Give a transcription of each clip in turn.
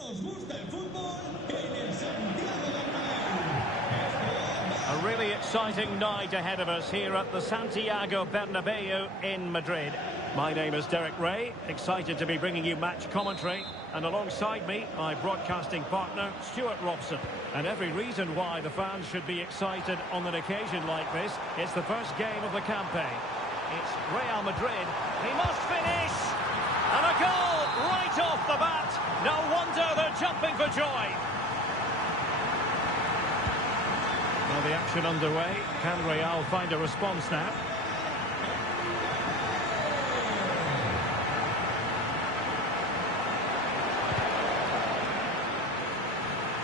nos gusta el fútbol en el Santiago Bernabéu. A really exciting night ahead of us here at the Santiago Bernabéu in Madrid. My name is Derek Ray, excited to be bringing you match commentary. And alongside me, my broadcasting partner, Stuart Robson. And every reason why the fans should be excited on an occasion like this. It's the first game of the campaign. It's Real Madrid. He must finish! And a goal right off the bat. No wonder they're jumping for joy. Well, the action underway. Can Real find a response now?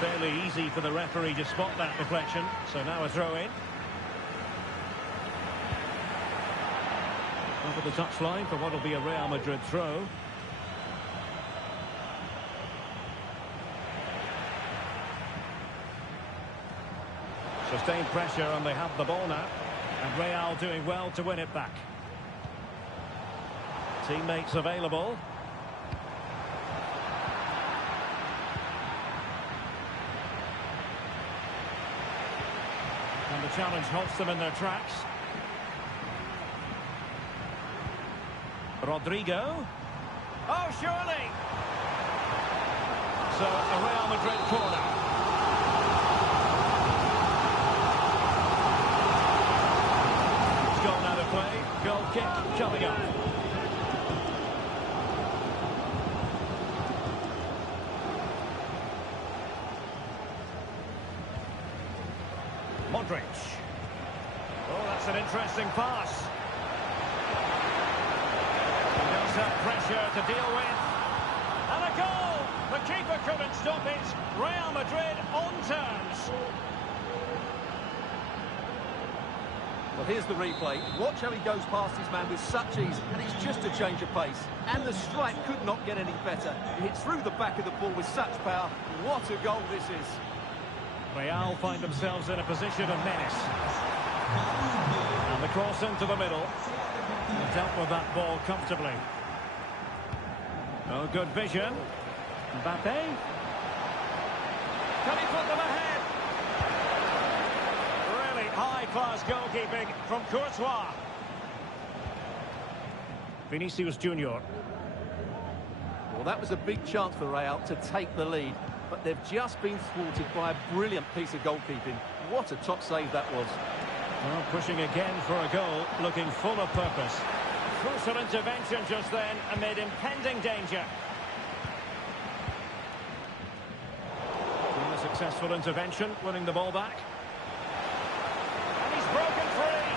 Fairly easy for the referee to spot that deflection. So now a throw-in. Over the touchline for what will be a Real Madrid throw. Sustained pressure and they have the ball now. And Real doing well to win it back. Teammates available. And the challenge halts them in their tracks. Rodrigo. Oh, surely! So, a Real Madrid corner. It's gone out of play. Goal kick coming up. Modric. Oh, that's an interesting pass. That pressure to deal with. And a goal! The keeper couldn't stop it. Real Madrid on terms. Well, here's the replay. Watch how he goes past his man with such ease, and it's just a change of pace. And the strike could not get any better. He hits through the back of the ball with such power. What a goal this is. Real find themselves in a position of menace. And the cross into the middle. And dealt with that ball comfortably. Oh, good vision. Mbappe. Can he put them ahead? Really high-class goalkeeping from Courtois. Vinicius Junior. Well, that was a big chance for Real to take the lead, but they've just been thwarted by a brilliant piece of goalkeeping. What a top save that was. Well, pushing again for a goal, looking full of purpose. Crucial intervention just then amid impending danger. And a successful intervention, winning the ball back. And he's broken free.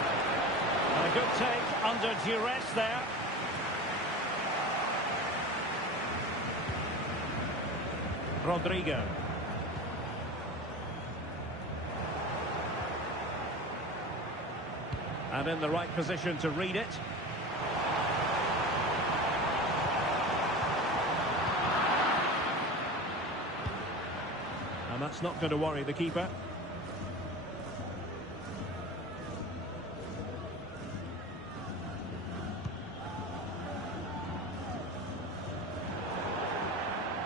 And a good take under duress there. Rodrigo. And in the right position to read it. And that's not going to worry the keeper.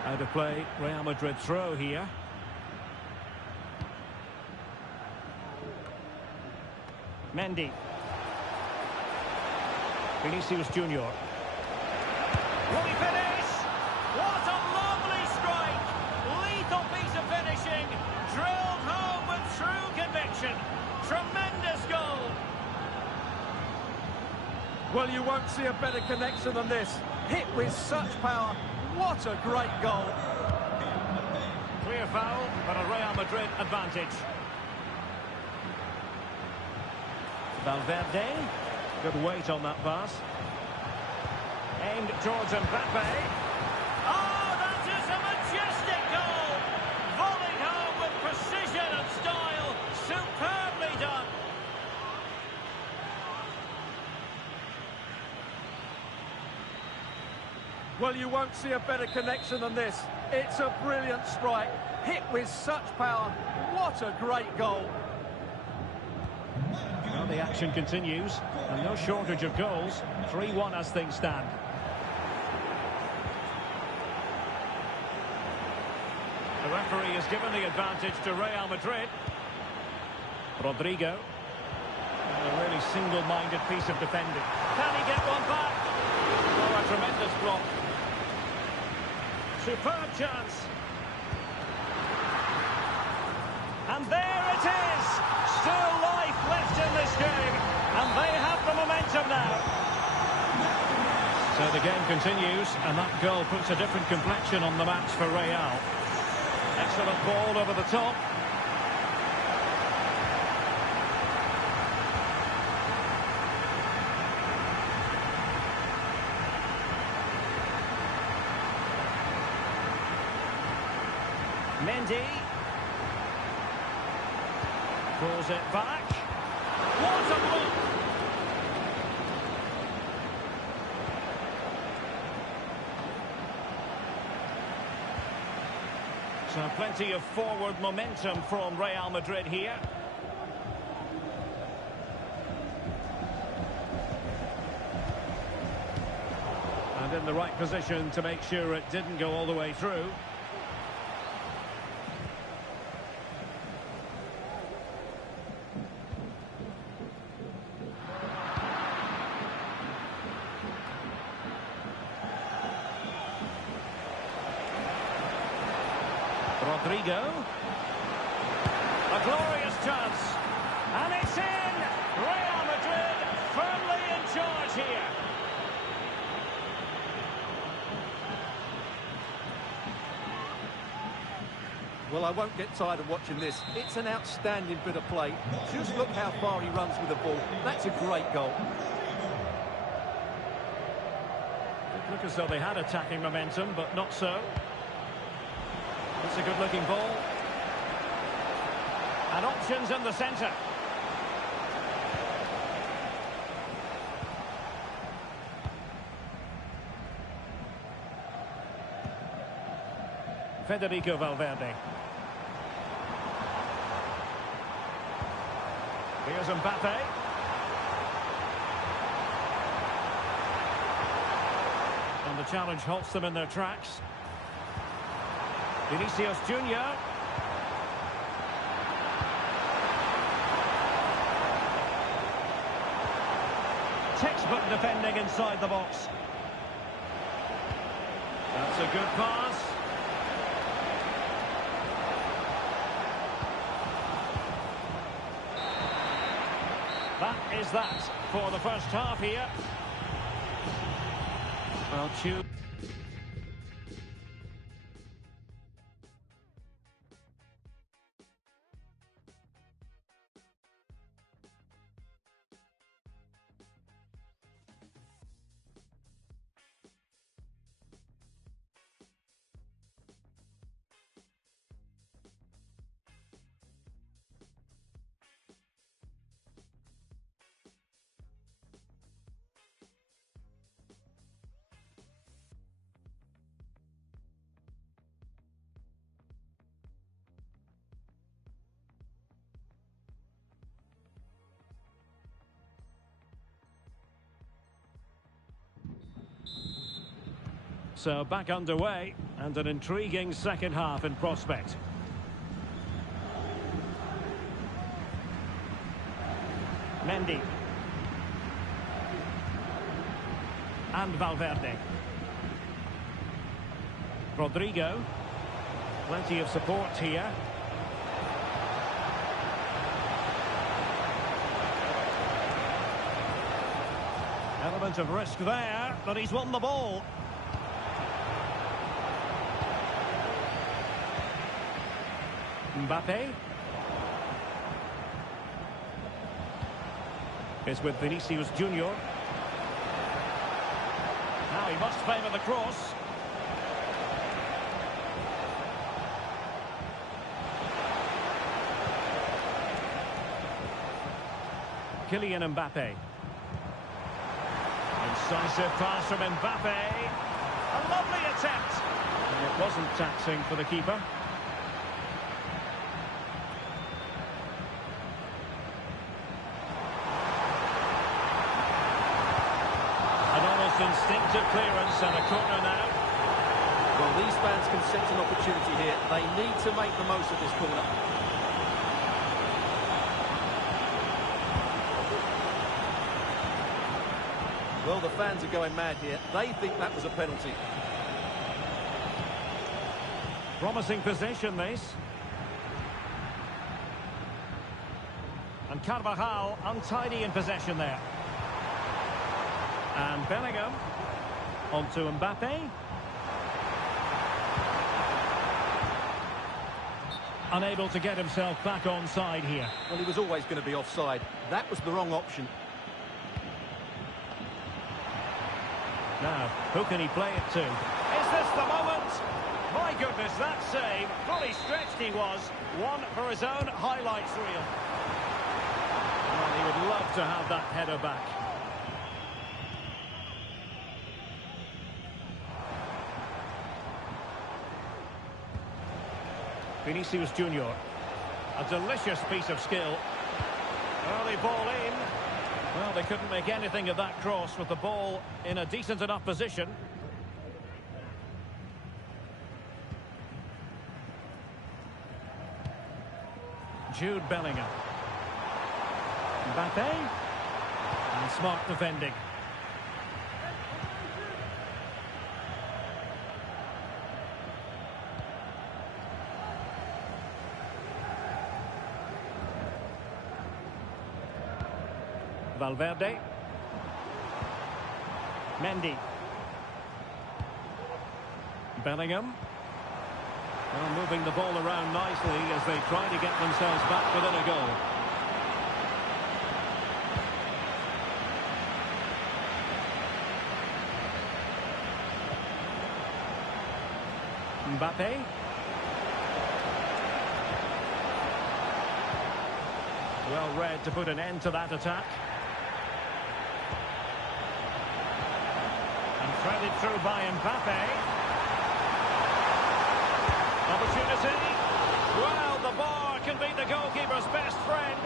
Out of play, Real Madrid throw here. Mendy. Vinicius Junior. Will he finish? What a lovely strike! Lethal piece of finishing. Drilled home with true conviction. Tremendous goal. Well, you won't see a better connection than this. Hit with such power. What a great goal. Clear foul, but a Real Madrid advantage. Valverde. Good weight on that pass. Aimed towards Mbappe. Oh, that is a majestic goal! Volleyed home with precision and style. Superbly done. Well, you won't see a better connection than this. It's a brilliant strike. Hit with such power. What a great goal. Well, the action continues, and no shortage of goals. 3-1 as things stand. referee has given the advantage to Real Madrid. Rodrigo. A really single-minded piece of defending. Can he get one back? Oh, a tremendous block. Superb chance. And there it is! Still life left in this game. And they have the momentum now. So the game continues, and that goal puts a different complexion on the match for Real. Excellent ball over the top. Mendy. Pulls it back. What a block! So plenty of forward momentum from Real Madrid here. And in the right position to make sure it didn't go all the way through. Rodrigo. A glorious chance. And it's in! Real Madrid firmly in charge here. Well, I won't get tired of watching this. It's an outstanding bit of play. Just look how far he runs with the ball. That's a great goal. It looked as though they had attacking momentum, but not so. It's a good-looking ball. And options in the centre. Federico Valverde. Here's Mbappe. And the challenge halts them in their tracks. Vinicius Junior. Textbook defending inside the box. That's a good pass. That is that for the first half here. Well, choose. So back underway, and an intriguing second half in prospect. Mendy. And Valverde. Rodrigo. Plenty of support here. Element of risk there, but he's won the ball. Mbappe is with Vinicius Junior. Now he must favour the cross. Kylian Mbappe. Incisive pass from Mbappe. A lovely attempt. And it wasn't taxing for the keeper. Instinctive clearance and a corner now. Well, these fans can sense an opportunity here. They need to make the most of this corner. Well, the fans are going mad here. They think that was a penalty. Promising possession, this. And Carvajal untidy in possession there. And Bellingham. On to Mbappe. Unable to get himself back onside here. Well, he was always going to be offside. That was the wrong option. Now, who can he play it to? Is this the moment? My goodness, that save. Fully stretched he was. One for his own highlights reel. Well, he would love to have that header back. Vinicius Junior. A delicious piece of skill. Early ball in. Well, they couldn't make anything of that cross with the ball in a decent enough position. Jude Bellingham. Mbappe. And smart defending. Valverde. Mendy. Bellingham. Well, moving the ball around nicely as they try to get themselves back within a goal. Mbappe. Well read to put an end to that attack. And threaded through by Mbappe. Opportunity. Well, the bar can be the goalkeeper's best friend.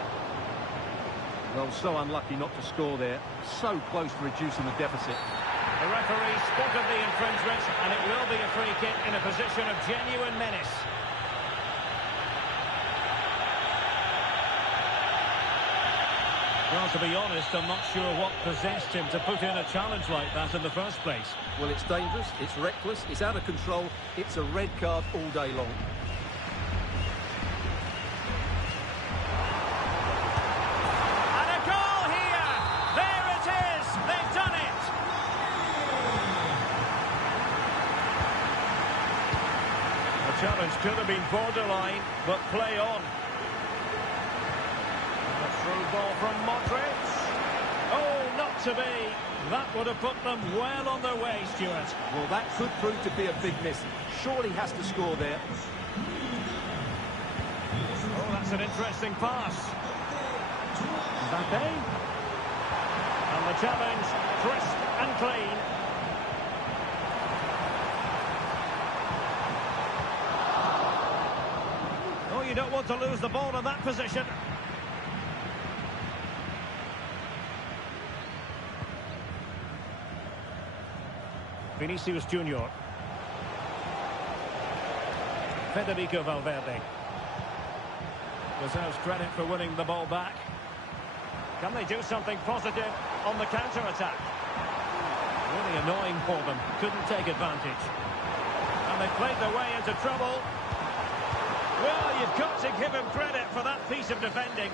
Well, so unlucky not to score there. So close to reducing the deficit. The referee spotted the infringement, and it will be a free kick in a position of genuine menace. Well, to be honest, I'm not sure what possessed him to put in a challenge like that in the first place. Well, it's dangerous, it's reckless, it's out of control, it's a red card all day long. And a goal here! There it is! They've done it! The challenge could have been borderline, but play on. Through ball from Modric. Oh, not to be. That would have put them well on their way, Stuart. Well, that could prove to be a big miss. Surely has to score there. Oh, that's an interesting pass. Mbappe. And the challenge, crisp and clean. Oh, you don't want to lose the ball in that position. Vinicius Junior. Federico Valverde. Deserves credit for winning the ball back. Can they do something positive on the counter-attack? Really annoying for them. Couldn't take advantage. And they played their way into trouble. Well, you've got to give him credit for that piece of defending.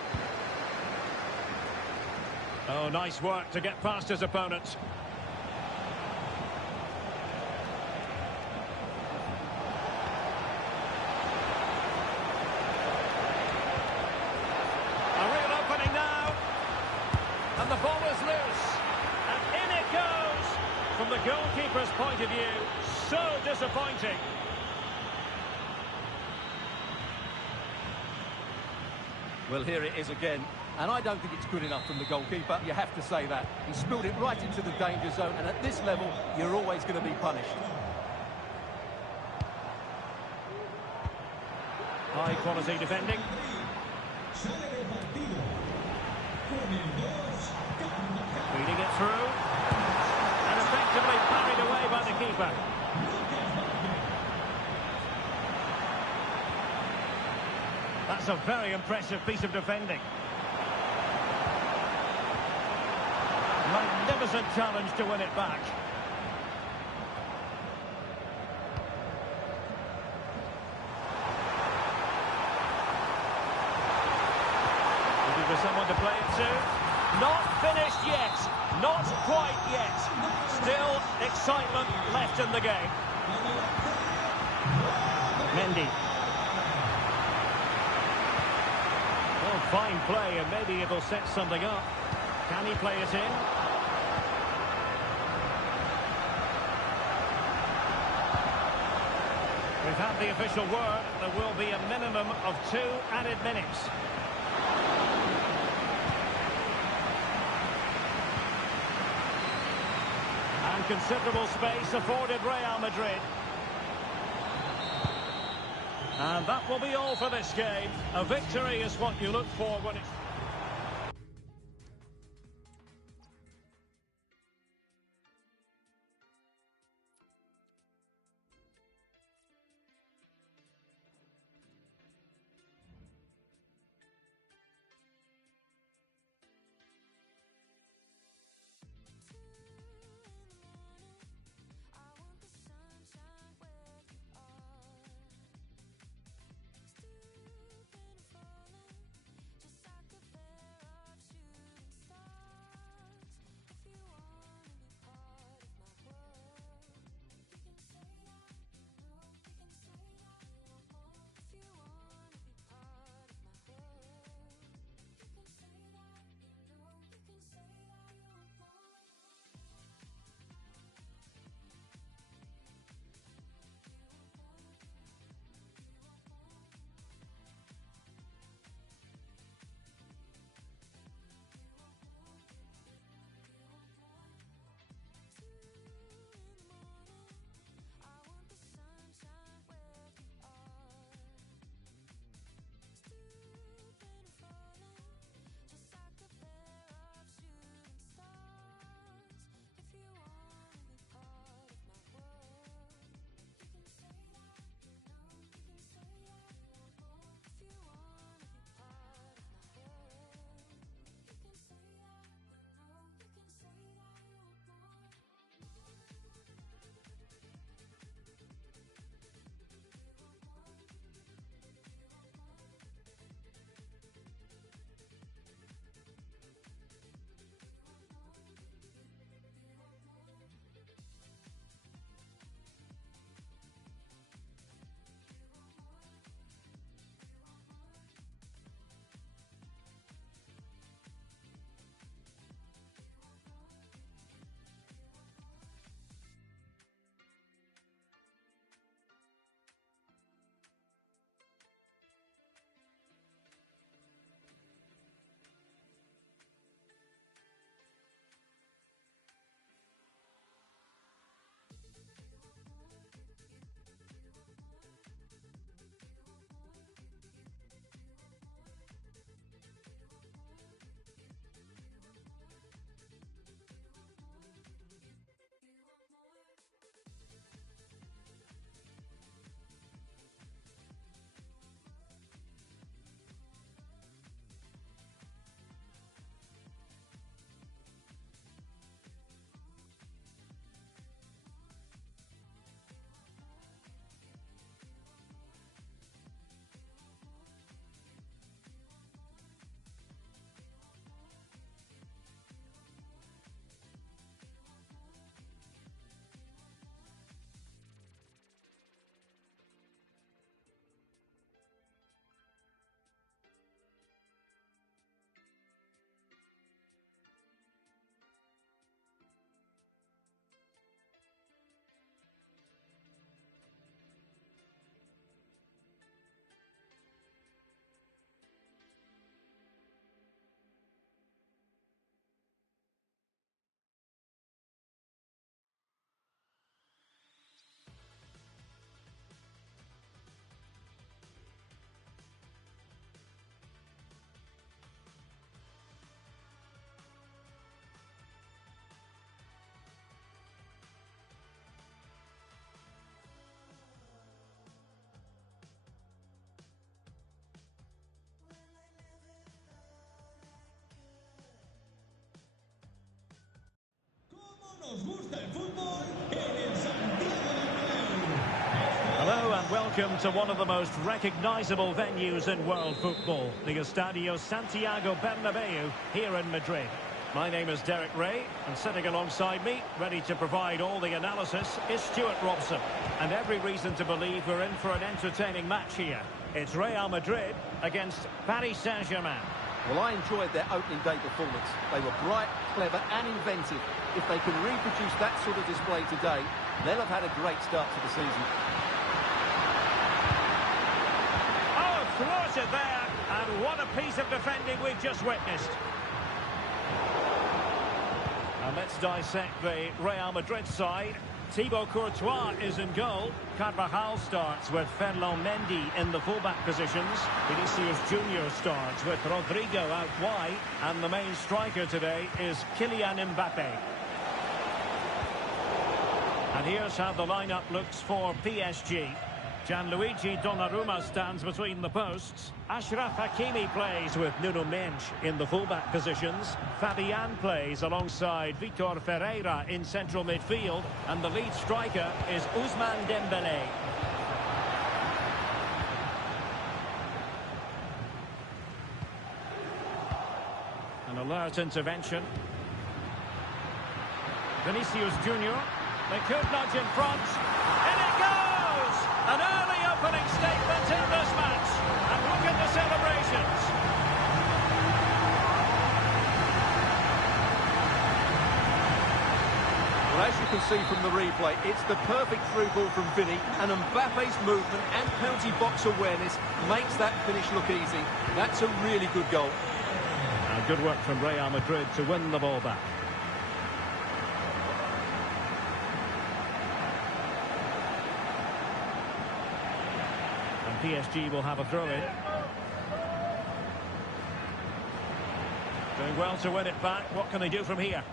Oh, nice work to get past his opponents. And the ball is loose. And in it goes. From the goalkeeper's point of view, so disappointing. Well, here it is again. And I don't think it's good enough from the goalkeeper. You have to say that. He spilled it right into the danger zone. And at this level, you're always going to be punished. High quality defending. Feeding it through. And effectively parried away by the keeper. That's a very impressive piece of defending. Magnificent challenge to win it back. Looking for someone to play it to. Not finished yet. Not quite yet. Still excitement left in the game. Mendy. Well, fine play, and maybe it'll set something up. Can he play it in? We've had the official word. There will be a minimum of 2 added minutes. And considerable space afforded Real Madrid. And that will be all for this game. A victory is what you look for when it's... Just like a nos gusta el fútbol en el Santiago Bernabéu. Hello and welcome to one of the most recognisable venues in world football, the Estadio Santiago Bernabéu here in Madrid. My name is Derek Ray, and sitting alongside me, ready to provide all the analysis, is Stuart Robson. And every reason to believe we're in for an entertaining match here. It's Real Madrid against Paris Saint-Germain. Well, I enjoyed their opening day performance. They were bright, clever and inventive. If they can reproduce that sort of display today, they'll have had a great start to the season. Oh, thwarted there, and what a piece of defending we've just witnessed. And let's dissect the Real Madrid side. Thibaut Courtois is in goal. Carvajal starts with Ferland Mendy in the fullback positions. Vinicius Junior starts with Rodrigo out wide. And the main striker today is Kylian Mbappe. And here's how the lineup looks for PSG. Gianluigi Donnarumma stands between the posts. Achraf Hakimi plays with Nuno Mendes in the fullback positions. Fabian plays alongside Vitor Ferreira in central midfield. And the lead striker is Ousmane Dembélé. An alert intervention. Vinicius Junior. They could nudge in front. And it goes! An early opening statement in this match. And look at the celebrations. Well, as you can see from the replay, it's the perfect through ball from Vinny, and Mbappe's movement and penalty box awareness makes that finish look easy. That's a really good goal. And good work from Real Madrid to win the ball back. PSG will have a throw-in. Doing well to win it back. What can they do from here?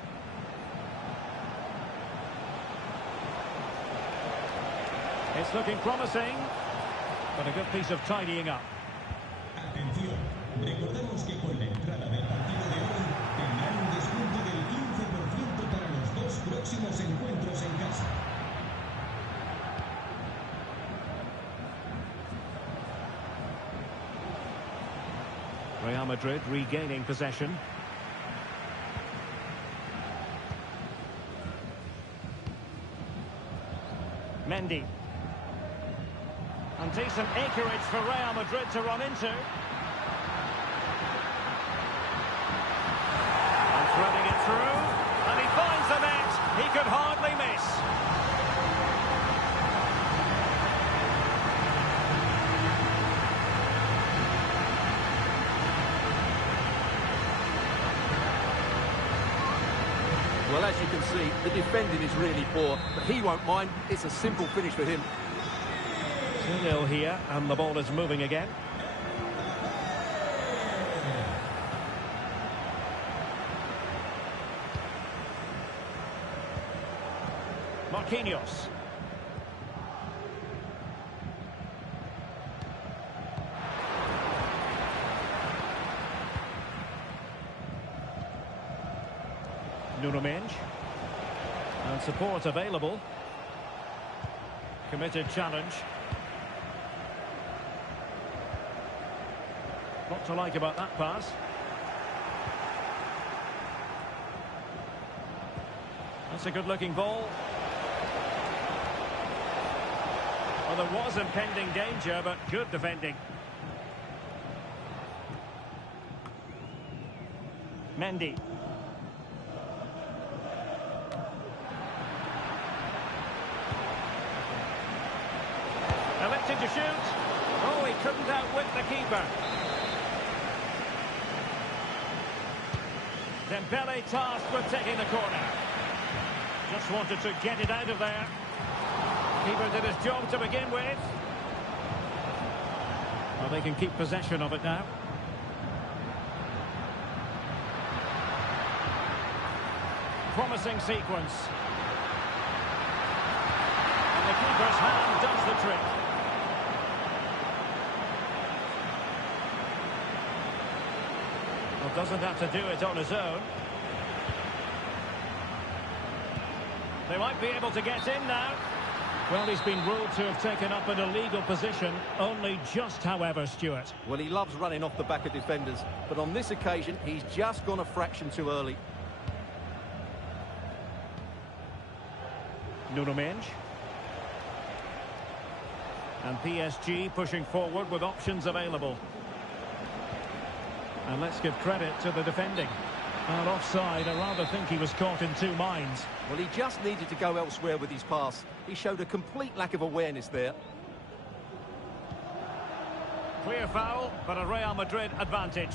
It's looking promising, but a good piece of tidying up. Atención, recordamos que con la entrada del partido de hoy tendrán un descuento del 15% para los dos próximos encuentros en casa. Real Madrid regaining possession. Mendy. And decent acreage for Real Madrid to run into. And threading it through. And he finds the net. He could hardly miss. Well, as you can see, the defending is really poor, but he won't mind. It's a simple finish for him. 2-0 here, and the ball is moving again. Marquinhos. Nuno Mendes. And support available. Committed challenge. What to like about that pass? That's a good-looking ball. Well, there was impending danger, but good defending. Mendy. Elected to shoot. Oh, he couldn't outwit the keeper. Dembélé tasked with taking the corner. Just wanted to get it out of there. Keeper did his job to begin with. Well, they can keep possession of it now. Promising sequence. And the keeper's hand does the trick. Well, doesn't have to do it on his own. They might be able to get in now. Well, he's been ruled to have taken up an illegal position. Only just, however, Stuart. Well, he loves running off the back of defenders, but on this occasion, he's just gone a fraction too early. Nuno Mendes. And PSG pushing forward with options available. And let's give credit to the defending. And offside, I rather think he was caught in two minds. Well, he just needed to go elsewhere with his pass. He showed a complete lack of awareness there. Clear foul, but a Real Madrid advantage.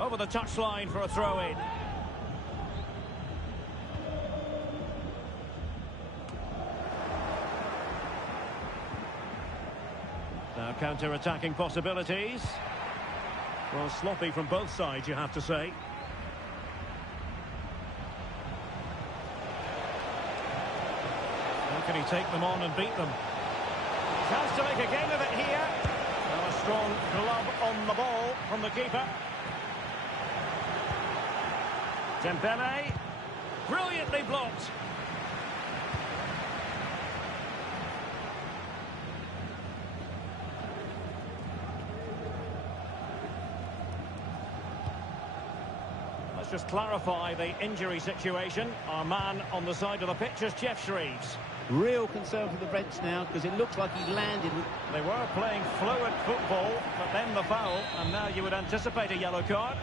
Over the touchline for a throw-in. Now counter-attacking possibilities. Well, sloppy from both sides, you have to say. How can he take them on and beat them? Chance to make a game of it here. Now a strong glove on the ball from the keeper. Dembele. Brilliantly blocked. Let's just clarify the injury situation. Our man on the side of the pitch is Jeff Shreves. Real concern for the Reds now, because it looks like he landed. They were playing fluid football, but then the foul, and now you would anticipate a yellow card.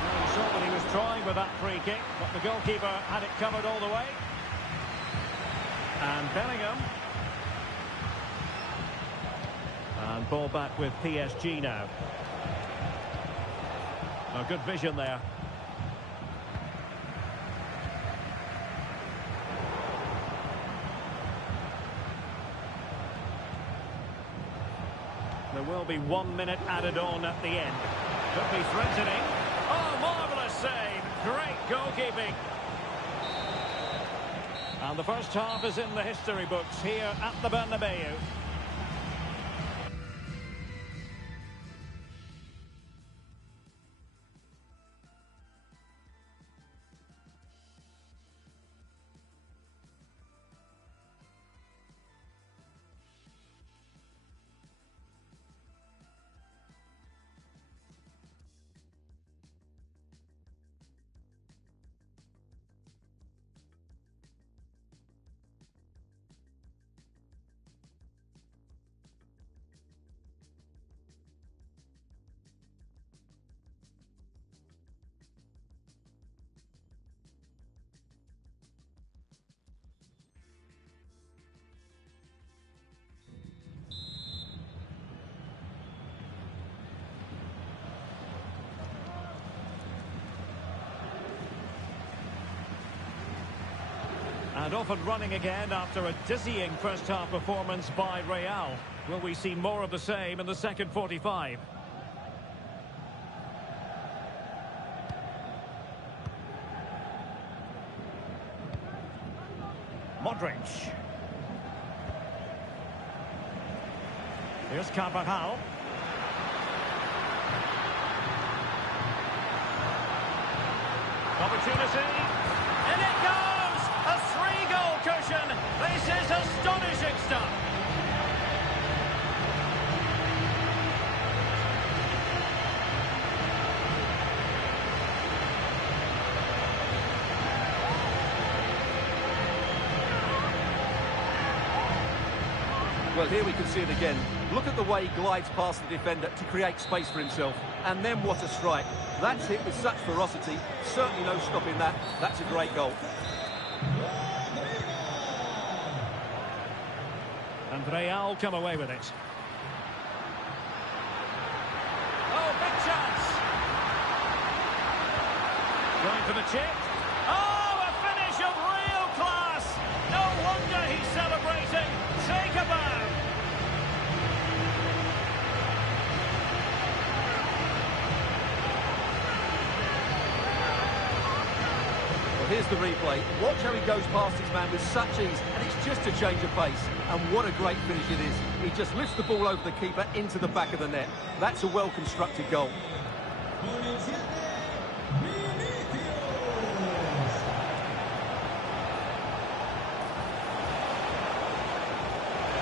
Well, he saw that he was trying with that free kick, but the goalkeeper had it covered all the way. And Bellingham. And ball back with PSG now. Oh, good vision there. There will be 1 minute added on at the end. Could be threatening. Oh, marvellous save. Great goalkeeping. And the first half is in the history books here at the Bernabeu. And off and running again after a dizzying first-half performance by Real. Will we see more of the same in the second 45? Modric. Here's Carvajal. Opportunity. And it goes! A 3-goal cushion. This is astonishing stuff. Well, here we can see it again. Look at the way he glides past the defender to create space for himself. And then what a strike. That's hit with such ferocity. Certainly no stopping that. That's a great goal. And Real come away with it. Oh, big chance. Going for the chip. Oh, a finish of real class. No wonder he's celebrating. Take a bow. Well, here's the replay. Watch how he goes past his man with such ease, and it's just a change of pace. And what a great finish it is. He just lifts the ball over the keeper into the back of the net. That's a well-constructed goal.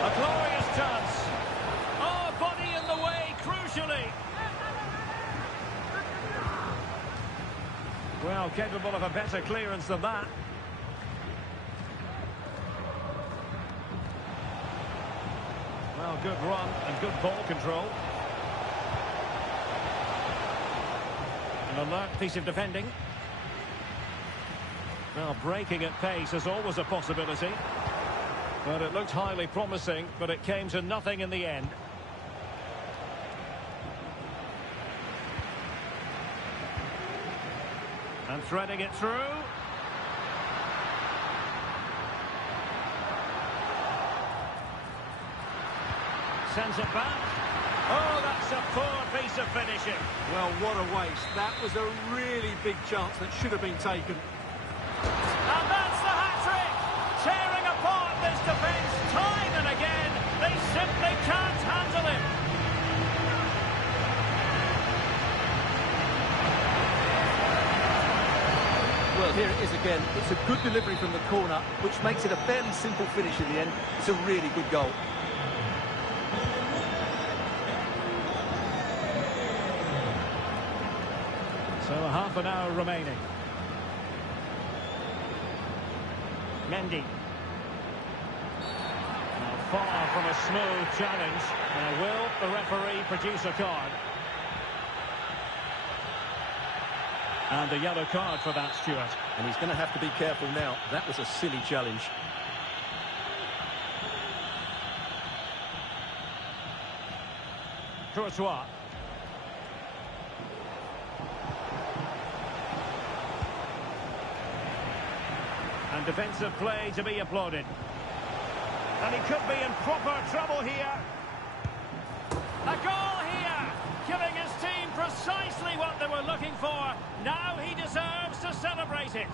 A glorious chance. Oh, body in the way, crucially. Well, capable of a better clearance than that. Well, good run and good ball control. An alert piece of defending. Well, breaking at pace is always a possibility. But it looked highly promising, but it came to nothing in the end. And threading it through. Sends it back. Oh, that's a poor piece of finishing. Well, what a waste. That was a really big chance that should have been taken. And that's the hat-trick! Tearing apart this defence time and again. They simply can't handle him. Well, here it is again. It's a good delivery from the corner, which makes it a fairly simple finish in the end. It's a really good goal. So half an hour remaining. Mendy. Now far from a smooth challenge. Now will the referee produce a card? And a yellow card for that, Stuart. And he's going to have to be careful now. That was a silly challenge. Courtois. And defensive play to be applauded. And he could be in proper trouble here. A goal here, giving his team precisely what they were looking for. Now he deserves to celebrate it.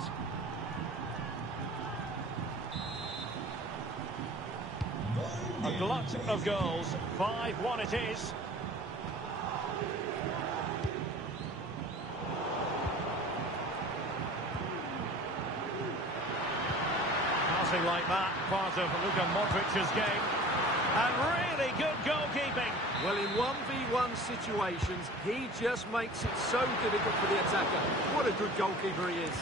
A glut of goals. 5-1 it is. Passing like that, part of Luka Modric's game. And really good goalkeeping. Well, in 1v1 situations, he just makes it so difficult for the attacker. What a good goalkeeper he is.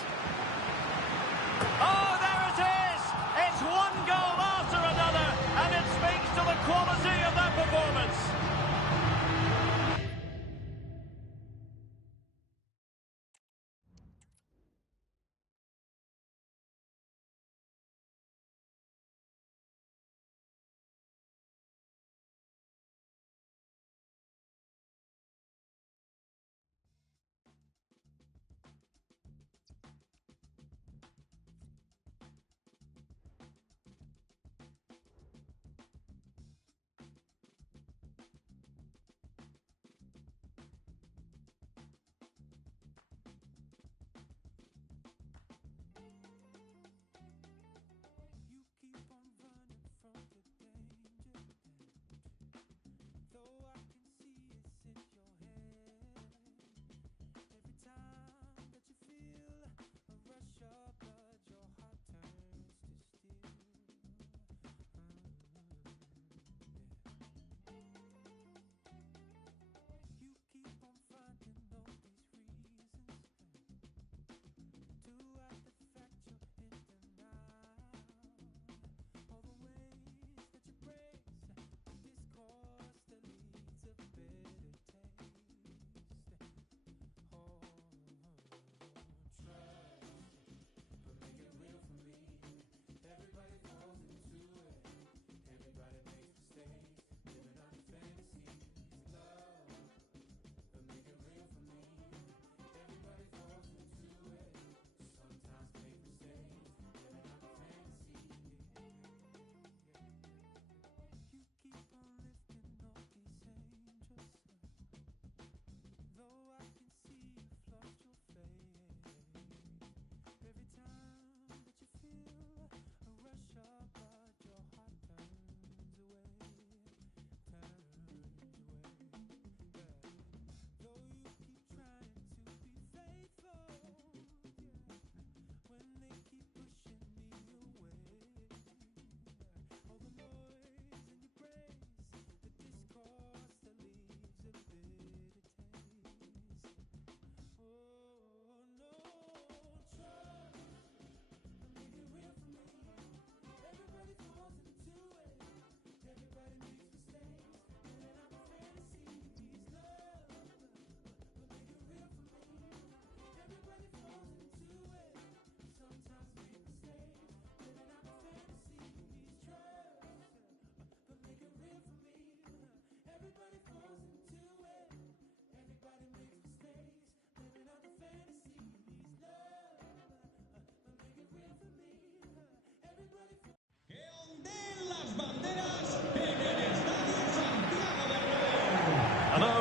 Oh, there it is! It's one goal after another, and it speaks to the quality of that performance.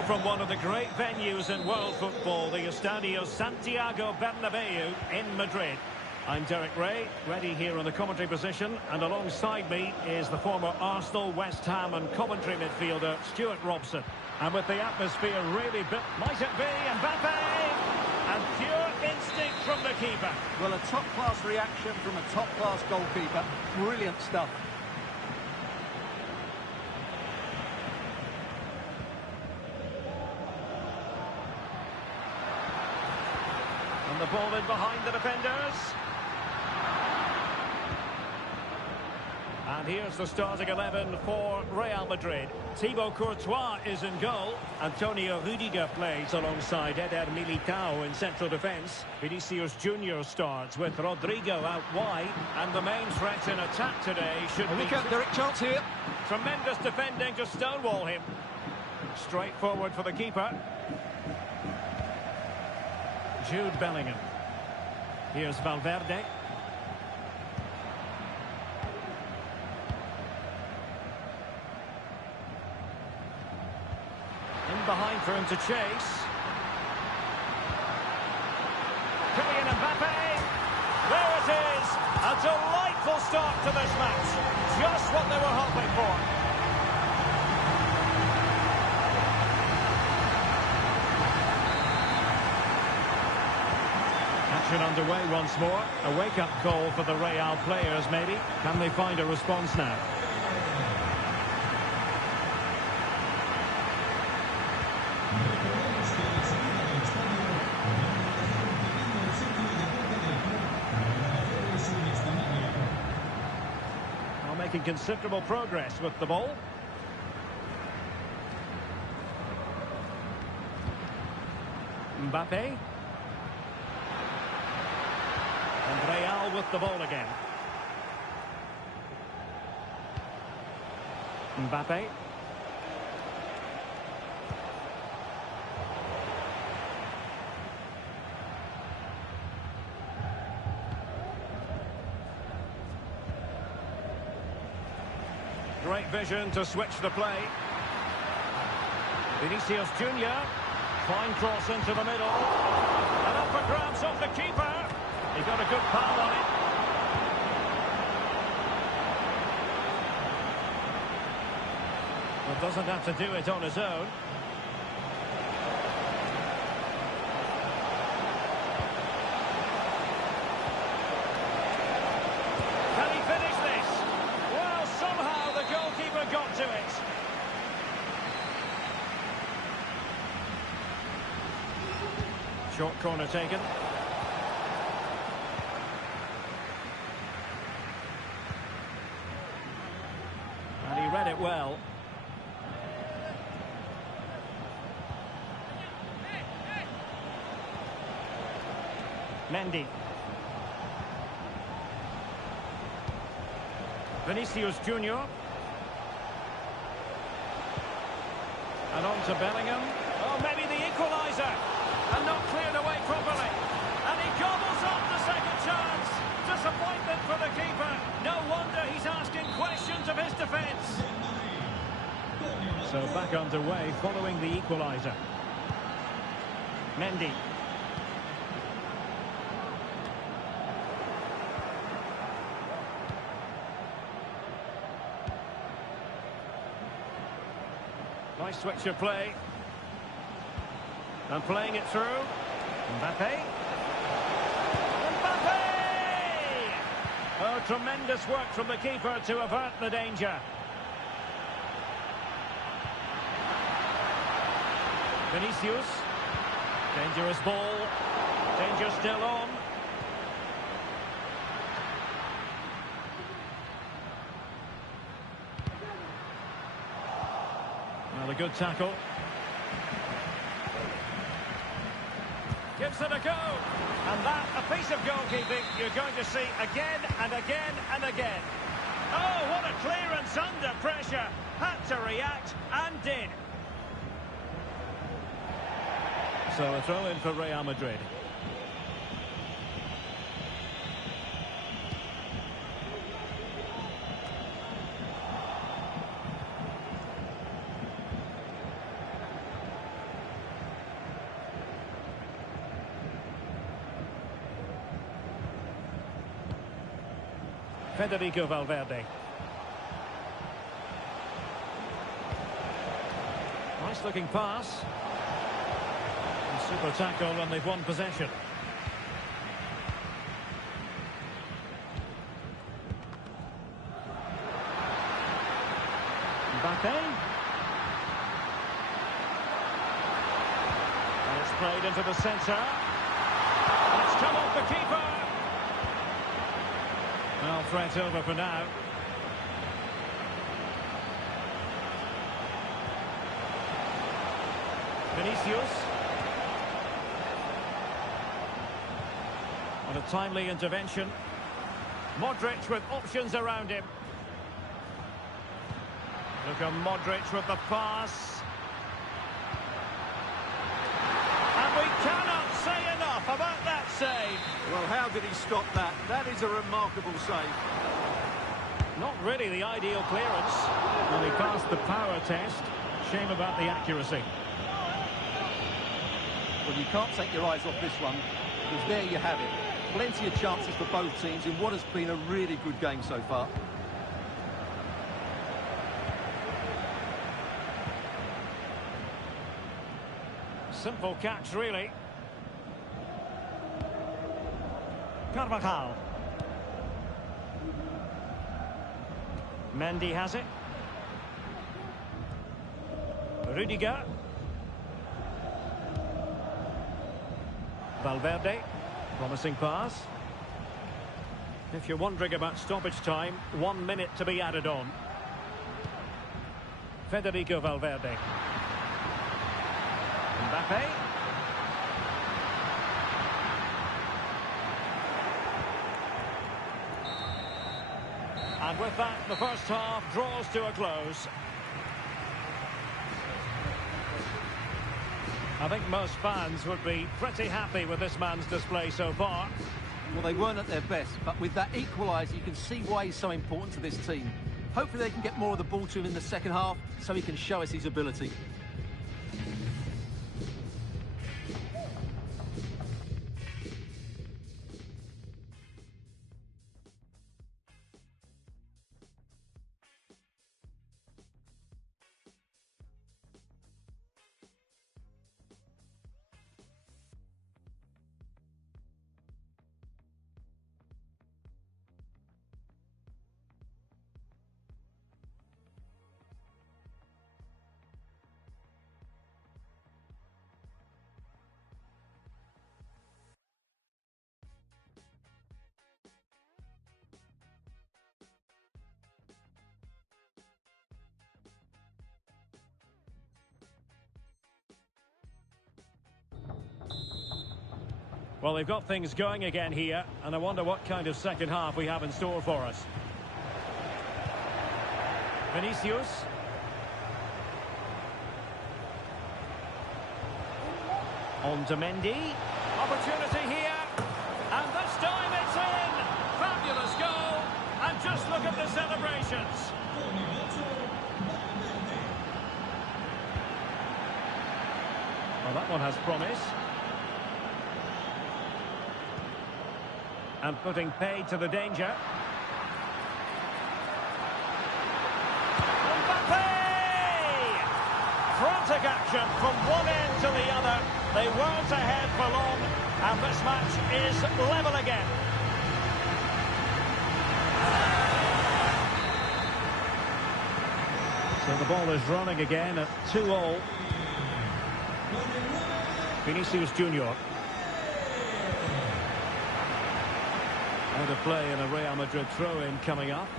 from one of the great venues in world football, the Estadio Santiago Bernabeu in Madrid. I'm Derek Ray, ready here on the commentary position, and alongside me is the former Arsenal, West Ham and Coventry midfielder Stuart Robson. And with the atmosphere really built, might it be Mbappe? And pure instinct from the keeper. Well, a top-class reaction from a top-class goalkeeper. Brilliant stuff. And the ball in behind the defenders. And here's the starting 11 for Real Madrid. Thibaut Courtois is in goal. Antonio Rudiger plays alongside Eder Militao in central defence. Vinicius Junior starts with Rodrigo out wide. And the main threat in attack today should be... Look out, Derek, chance here. Tremendous defending to stonewall him. Straightforward for the keeper. Jude Bellingham. Here's Valverde. In behind for him to chase. Kylian Mbappe. There it is. A delightful start to this match. Just what they were hoping for. Action underway once more. A wake-up call for the Real players, maybe. Can they find a response now? Well, making considerable progress with the ball. Mbappe. And Real with the ball again. Mbappe. Great vision to switch the play. Vinicius Junior. Fine cross into the middle. And up for grabs off the keeper. He got a good foul on it. But doesn't have to do it on his own. Can he finish this? Well, somehow the goalkeeper got to it. Short corner taken. Read it well. Mendy. Vinicius Junior. And on to Bellingham. Oh, maybe the equaliser. And not cleared away properly. And he gobbles up the second chance. Disappointment for the keeper. No wonder he's asking questions of his defence. So back underway following the equaliser. Mendy. Nice switch of play. And playing it through. Mbappe. Mbappe! Oh, tremendous work from the keeper to avert the danger. Vinicius. Dangerous ball. Danger still on. Well, a good tackle. Gives it a go. And that, a piece of goalkeeping you're going to see again and again and again. Oh, what a clearance under pressure. Had to react and did. So a throw in for Real Madrid. Federico Valverde. Nice looking pass. And super tackle, and they've won possession. Mbappe. And it's played into the centre. And it's come off the keeper. Well, threat over for now. Vinicius. And a timely intervention. Modric with options around him. Look at Modric with the pass. And we cannot say enough about that save. Well, how did he stop that? That is a remarkable save. Not really the ideal clearance. Well, he passed the power test. Shame about the accuracy. Well, you can't take your eyes off this one, because there you have it. Plenty of chances for both teams in what has been a really good game so far. Simple catch, really. Carvajal. Mendy has it. Rudiger. Valverde. Promising pass. If you're wondering about stoppage time, 1 minute to be added on. Federico Valverde. Mbappe. And with that, the first half draws to a close. I think most fans would be pretty happy with this man's display so far. Well, they weren't at their best, but with that equaliser, you can see why he's so important to this team. Hopefully they can get more of the ball to him in the second half, so he can show us his ability. Well, they've got things going again here, and I wonder what kind of second half we have in store for us. Vinicius. On to Mendy. Opportunity here. And this time it's in. Fabulous goal. And just look at the celebrations. Well, that one has promise. And putting paid to the danger. Mbappe! Frantic action from one end to the other. They weren't ahead for long, and this match is level again. So the ball is running again at 2-2. Vinicius Junior. Out of play and a Real Madrid throw-in coming up.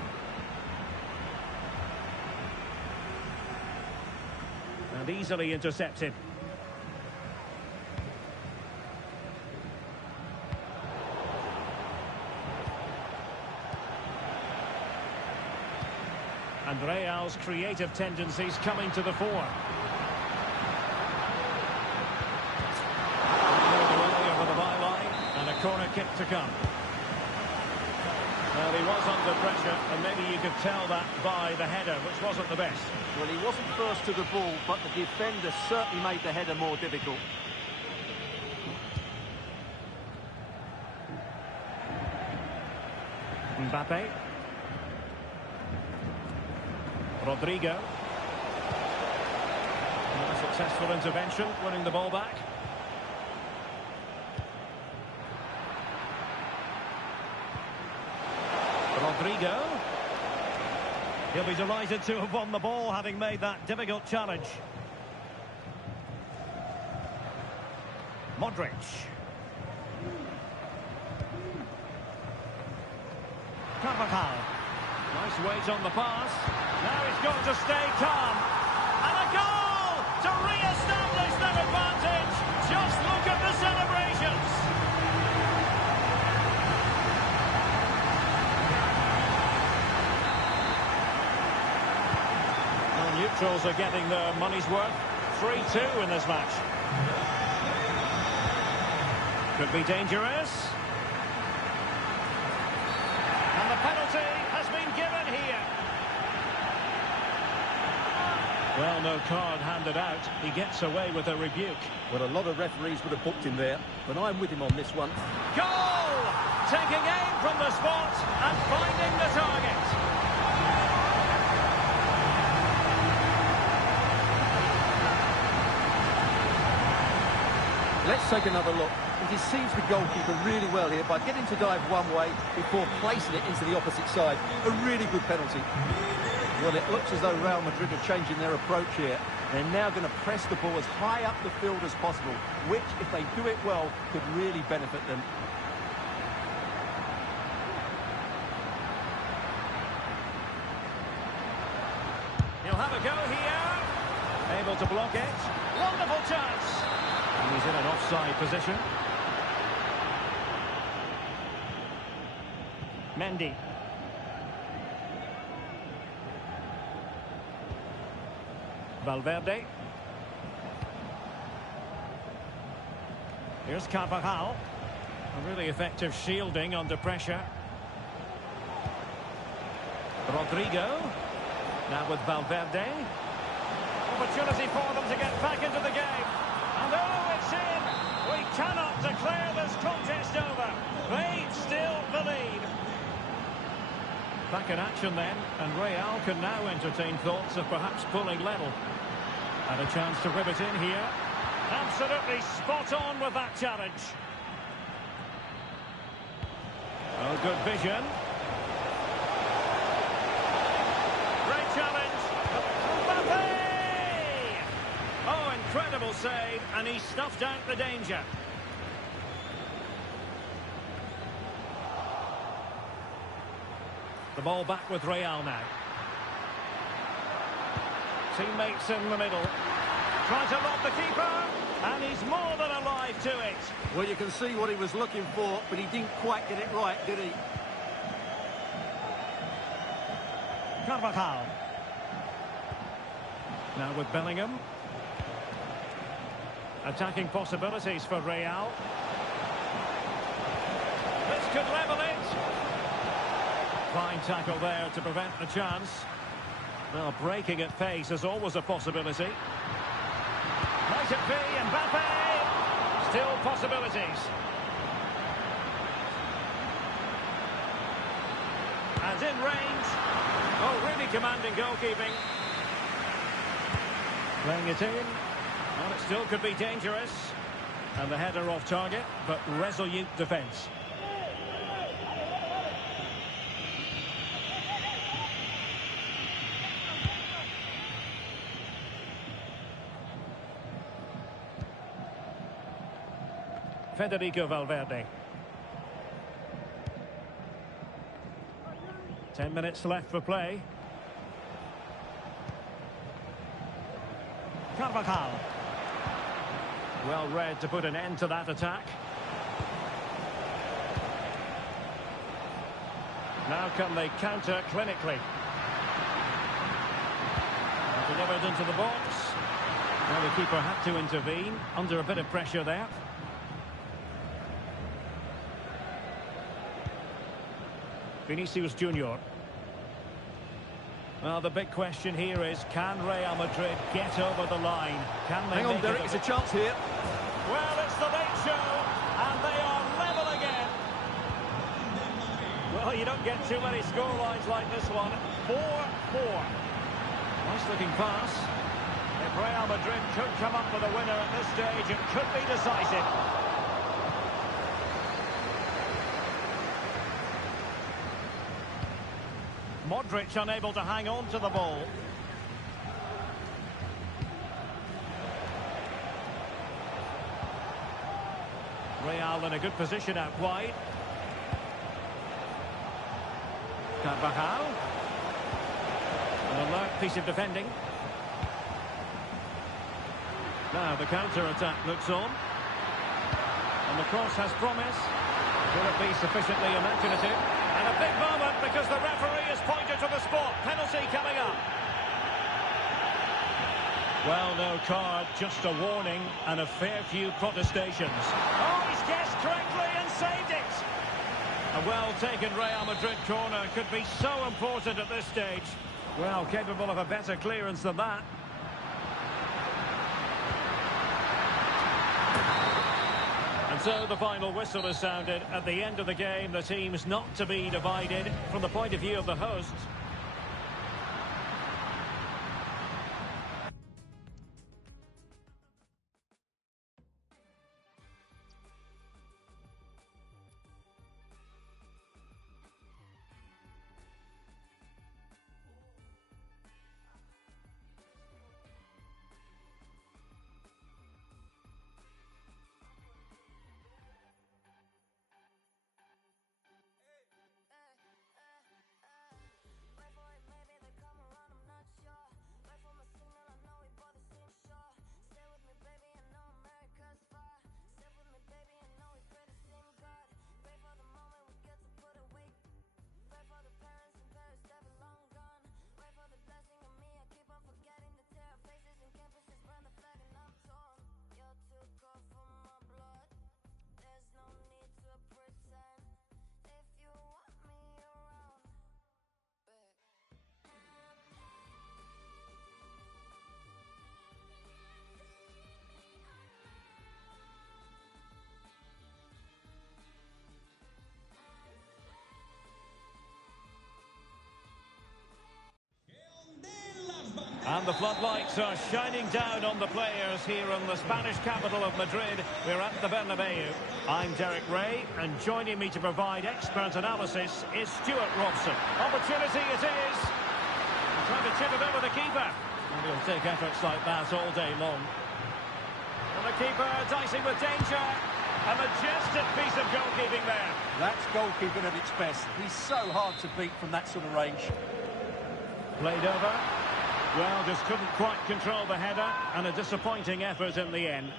And easily intercepted. And Real's creative tendencies coming to the fore. Over the byline, and a corner kick to come. Well, he was under pressure, and maybe you could tell that by the header, which wasn't the best. Well, he wasn't first to the ball, but the defender certainly made the header more difficult. Mbappe. Rodrigo. A successful intervention, winning the ball back. Rodrigo. He'll be delighted to have won the ball, having made that difficult challenge. Modric. Carvajal. Nice weight on the pass. Now he's got to stay calm. And a goal to re-establish that advantage. Just look at the celebrations. Well, neutrals are getting their money's worth. 3-2 in this match. Could be dangerous. And the penalty has been given here. Well, no card handed out. He gets away with a rebuke. Well, a lot of referees would have booked him there, but I'm with him on this one. Goal! Taking aim from the spot and finding the target. Let's take another look. He deceives the goalkeeper really well here by getting to dive one way before placing it into the opposite side. A really good penalty. Well, it looks as though Real Madrid are changing their approach here. They're now going to press the ball as high up the field as possible, which, if they do it well, could really benefit them. He'll have a go here. Able to block it. Wonderful chance. And he's in an offside position. Mendy. Valverde. Here's Carvajal. A really effective shielding under pressure. Rodrigo. Now with Valverde. Opportunity for them to get back into the game. And oh, it's in! We cannot declare this contest over. They still the lead. Back in action then, and Real can now entertain thoughts of perhaps pulling level. And a chance to rib it in here. Absolutely spot on with that challenge. Oh, good vision. Great challenge. Mbappe! Oh, incredible save, and he stuffed out the danger. The ball back with Real now. Teammates in the middle. Trying to lob the keeper, and he's more than alive to it. Well, you can see what he was looking for, but he didn't quite get it right, did he? Carvajal. Now with Bellingham. Attacking possibilities for Real. This could level it. Fine tackle there to prevent the chance. Well, breaking at pace is always a possibility. Might it be Mbappe? Still possibilities. And in range. Oh, really commanding goalkeeping. Playing it in. Well, it still could be dangerous. And the header off target, but resolute defence. Federico Valverde. 10 minutes left for play. Carvajal. Well read to put an end to that attack. Now can they counter clinically? Delivered into the box. Well, the keeper had to intervene under a bit of pressure there. Vinicius Junior. Well, the big question here is, can Real Madrid get over the line? Can they? Hang on, Derek, there's a chance here. Well, it's the late show, and they are level again. Well, you don't get too many scorelines like this one. 4-4. Nice looking pass. If Real Madrid could come up with a winner at this stage, it could be decisive. Modric unable to hang on to the ball. Real in a good position out wide. Carvajal. An alert piece of defending. Now the counter-attack looks on. And the cross has promise. Will it be sufficiently imaginative? And a big moment because the referee has pointed to the spot. Penalty coming up. Well, no card, just a warning and a fair few protestations. Oh, he's guessed correctly and saved it. A well-taken Real Madrid corner could be so important at this stage. Well, capable of a better clearance than that. And so the final whistle is sounded. At the end of the game, the team's not to be divided from the point of view of the hosts. And the floodlights are shining down on the players here in the Spanish capital of Madrid. We're at the Bernabeu. I'm Derek Ray, and joining me to provide expert analysis is Stuart Robson. Opportunity it is. Trying to chip it over the keeper. And he'll take efforts like that all day long. And the keeper dicing with danger. A majestic piece of goalkeeping there. That's goalkeeping at its best. He's so hard to beat from that sort of range. Played over. Well, just couldn't quite control the header, and a disappointing effort in the end.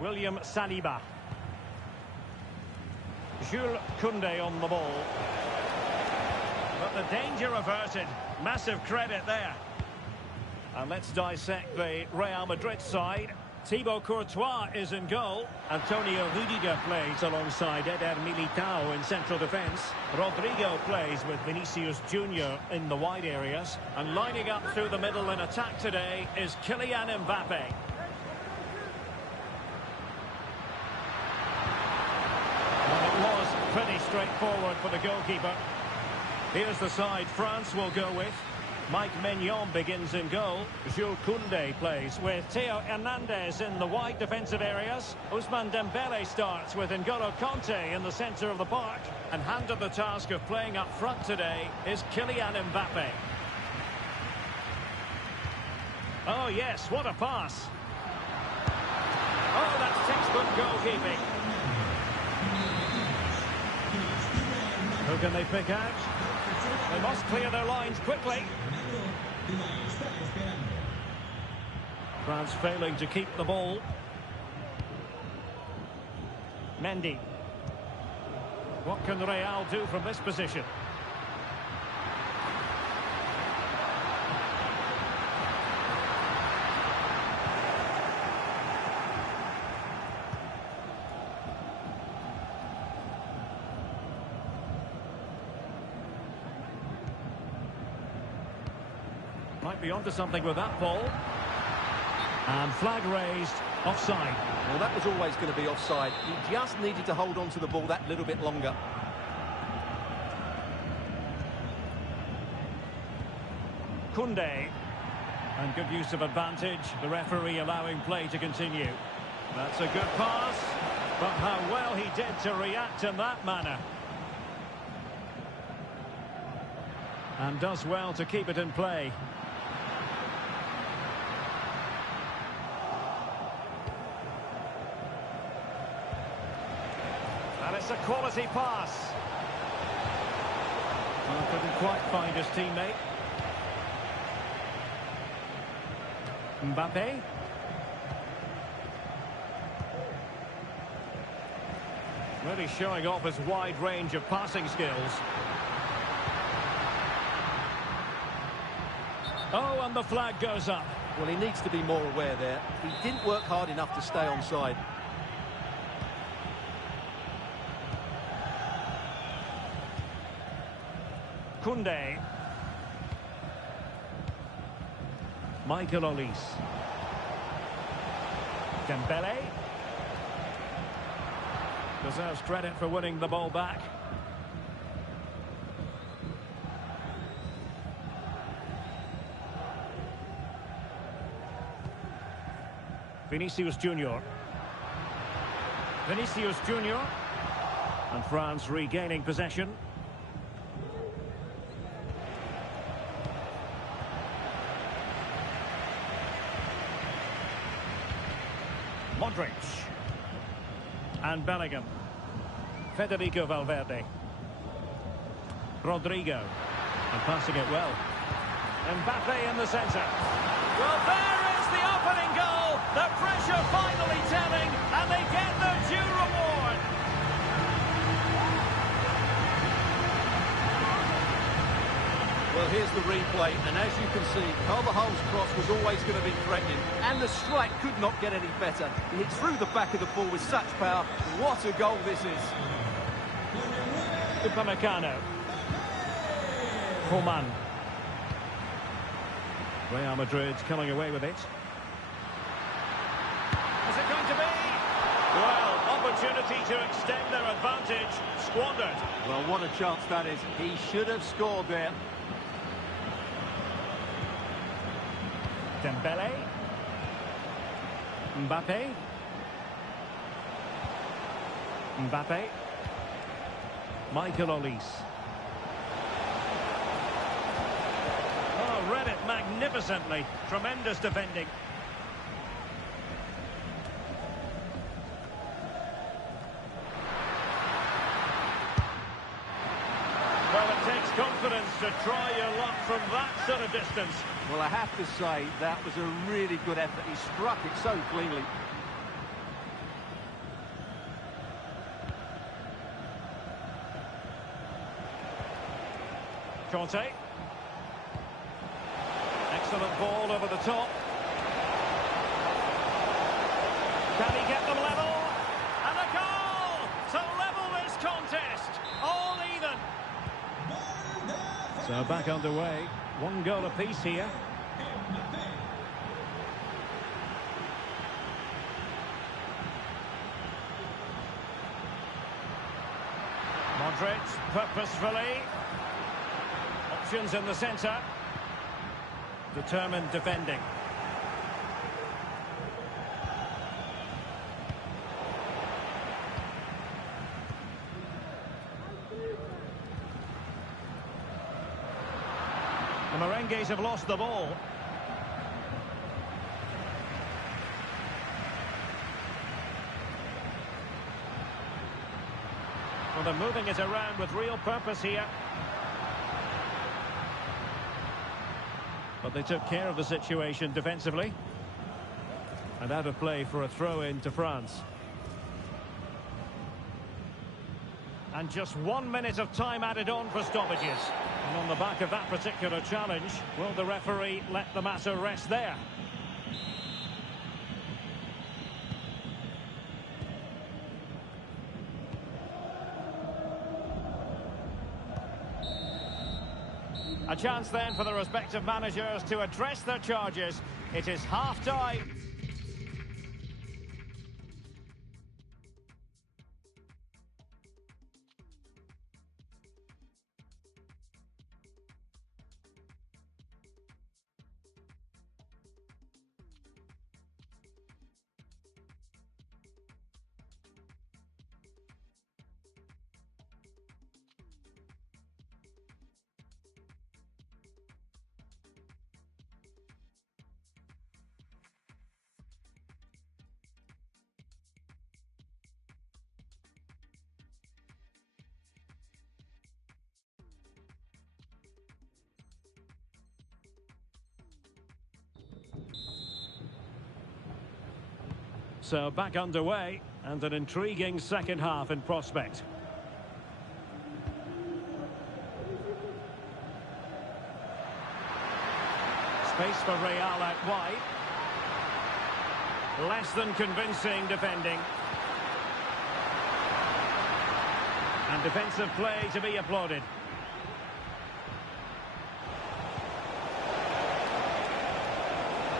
William Saliba. Jules Koundé on the ball. But the danger averted. Massive credit there. And let's dissect the Real Madrid side. Thibaut Courtois is in goal. Antonio Rudiger plays alongside Eder Militao in central defence. Rodrigo plays with Vinicius Junior in the wide areas. And lining up through the middle in attack today is Kylian Mbappe. Well, it was pretty straightforward for the goalkeeper. Here's the side France will go with. Mike Maignan begins in goal. Jules Koundé plays with Theo Hernandez in the wide defensive areas. Ousmane Dembele starts with N'Golo Kanté in the centre of the park. And handed the task of playing up front today is Kylian Mbappe. Oh yes, what a pass. Oh, that's textbook goalkeeping. Who can they pick out? They must clear their lines quickly. France failing to keep the ball. Mendy. What can Real do from this position? Might be onto something with that ball. And flag raised, offside. Well, that was always going to be offside. He just needed to hold on to the ball that little bit longer. Koundé. And good use of advantage. The referee allowing play to continue. That's a good pass. But how well he did to react in that manner. And does well to keep it in play. And it's a quality pass. Well, couldn't quite find his teammate. Mbappe. Really showing off his wide range of passing skills. Oh, and the flag goes up. Well, he needs to be more aware there. He didn't work hard enough to stay onside. Koundé. Michael Olise. Dembele. Deserves credit for winning the ball back. Vinicius Junior. Vinicius Junior. And France regaining possession. Modric. And Bellingham. Federico Valverde. Rodrigo. And passing it well. Mbappe in the centre. Well, there is the opening goal. The pressure finally telling, and they get their due reward. Well, here's the replay, and as you can see, Carvajal's cross was always going to be threatening, and the strike could not get any better. He hit through the back of the ball with such power. What a goal this is. Upamecano. Coman. Real Madrid coming away with it. Is it going to be? Well, opportunity to extend their advantage. Squandered. Well, what a chance that is. He should have scored there. Dembele. Mbappe. Mbappe. Michael Olise. Oh, read it magnificently. Tremendous defending. Well, it takes confidence to try your luck from that sort of distance. Well, I have to say, that was a really good effort. He struck it so cleanly. Conte. Excellent ball over the top. Can he get them level? And a goal to level this contest. All even. So back underway. One goal apiece here. Modric purposefully. Options in the centre. Determined defending. The Merengues have lost the ball. Well, they're moving it around with real purpose here. But they took care of the situation defensively. And out of play for a throw-in to France. And just 1 minute of time added on for stoppages. And on the back of that particular challenge, will the referee let the matter rest there? A chance then for the respective managers to address their charges. It is half-time. So back underway, and an intriguing second half in prospect. Space for Real out wide. Less than convincing defending. And defensive play to be applauded.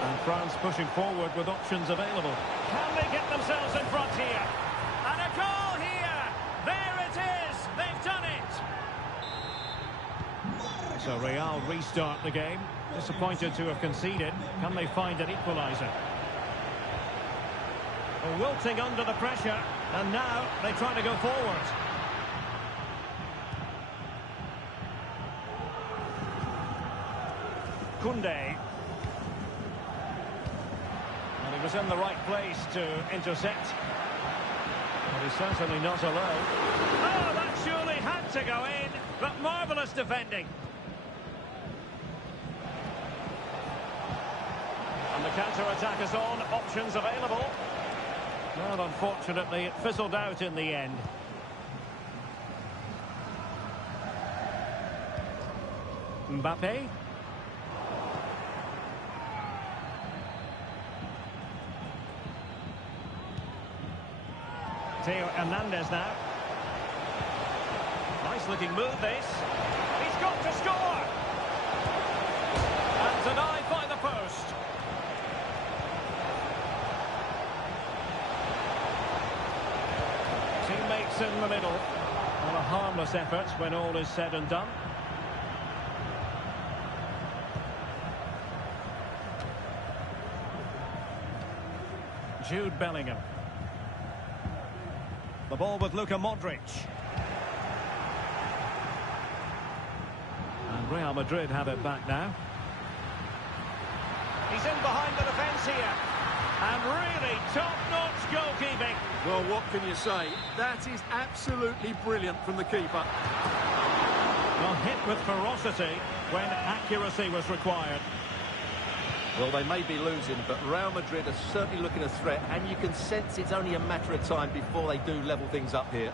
And France pushing forward with options available. Can they get themselves in front here? And a goal here! There it is! They've done it! So Real restart the game. Disappointed to have conceded. Can they find an equaliser? Wilting under the pressure. And now they try to go forward. Koundé. And he was in the right place to intercept. But he's certainly not alone. Oh, that surely had to go in. But marvellous defending. And the counter-attack is on. Options available. Well, unfortunately, it fizzled out in the end. Mbappe. Theo Hernandez now. Nice looking move this. He's got to score! And denied by the post. Teammates in the middle. Not a harmless effort when all is said and done. Jude Bellingham. The ball with Luka Modric. And Real Madrid have it back now. He's in behind the defence here. And really top-notch goalkeeping. Well, what can you say? That is absolutely brilliant from the keeper. Well, hit with ferocity when accuracy was required. Well, they may be losing, but Real Madrid are certainly looking a threat, and you can sense it's only a matter of time before they do level things up here.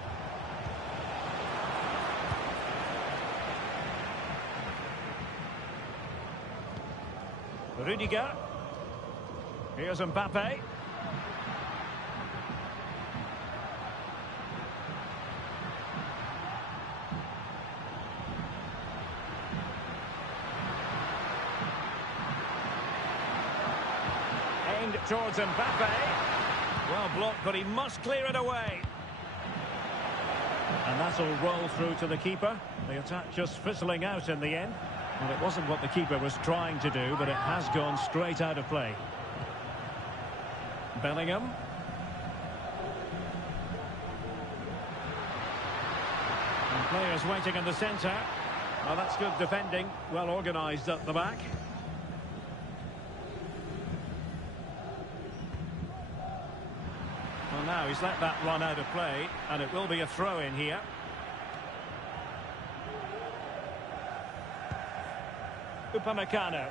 Rudiger. Here's Mbappe. Aimed towards Mbappe. Well blocked, but he must clear it away. And that'll roll through to the keeper. The attack just fizzling out in the end. And it wasn't what the keeper was trying to do, but it has gone straight out of play. Bellingham. And players waiting in the centre. Well, that's good defending. Well organised at the back. Well, now he's let that run out of play, and it will be a throw-in here. Upamecano.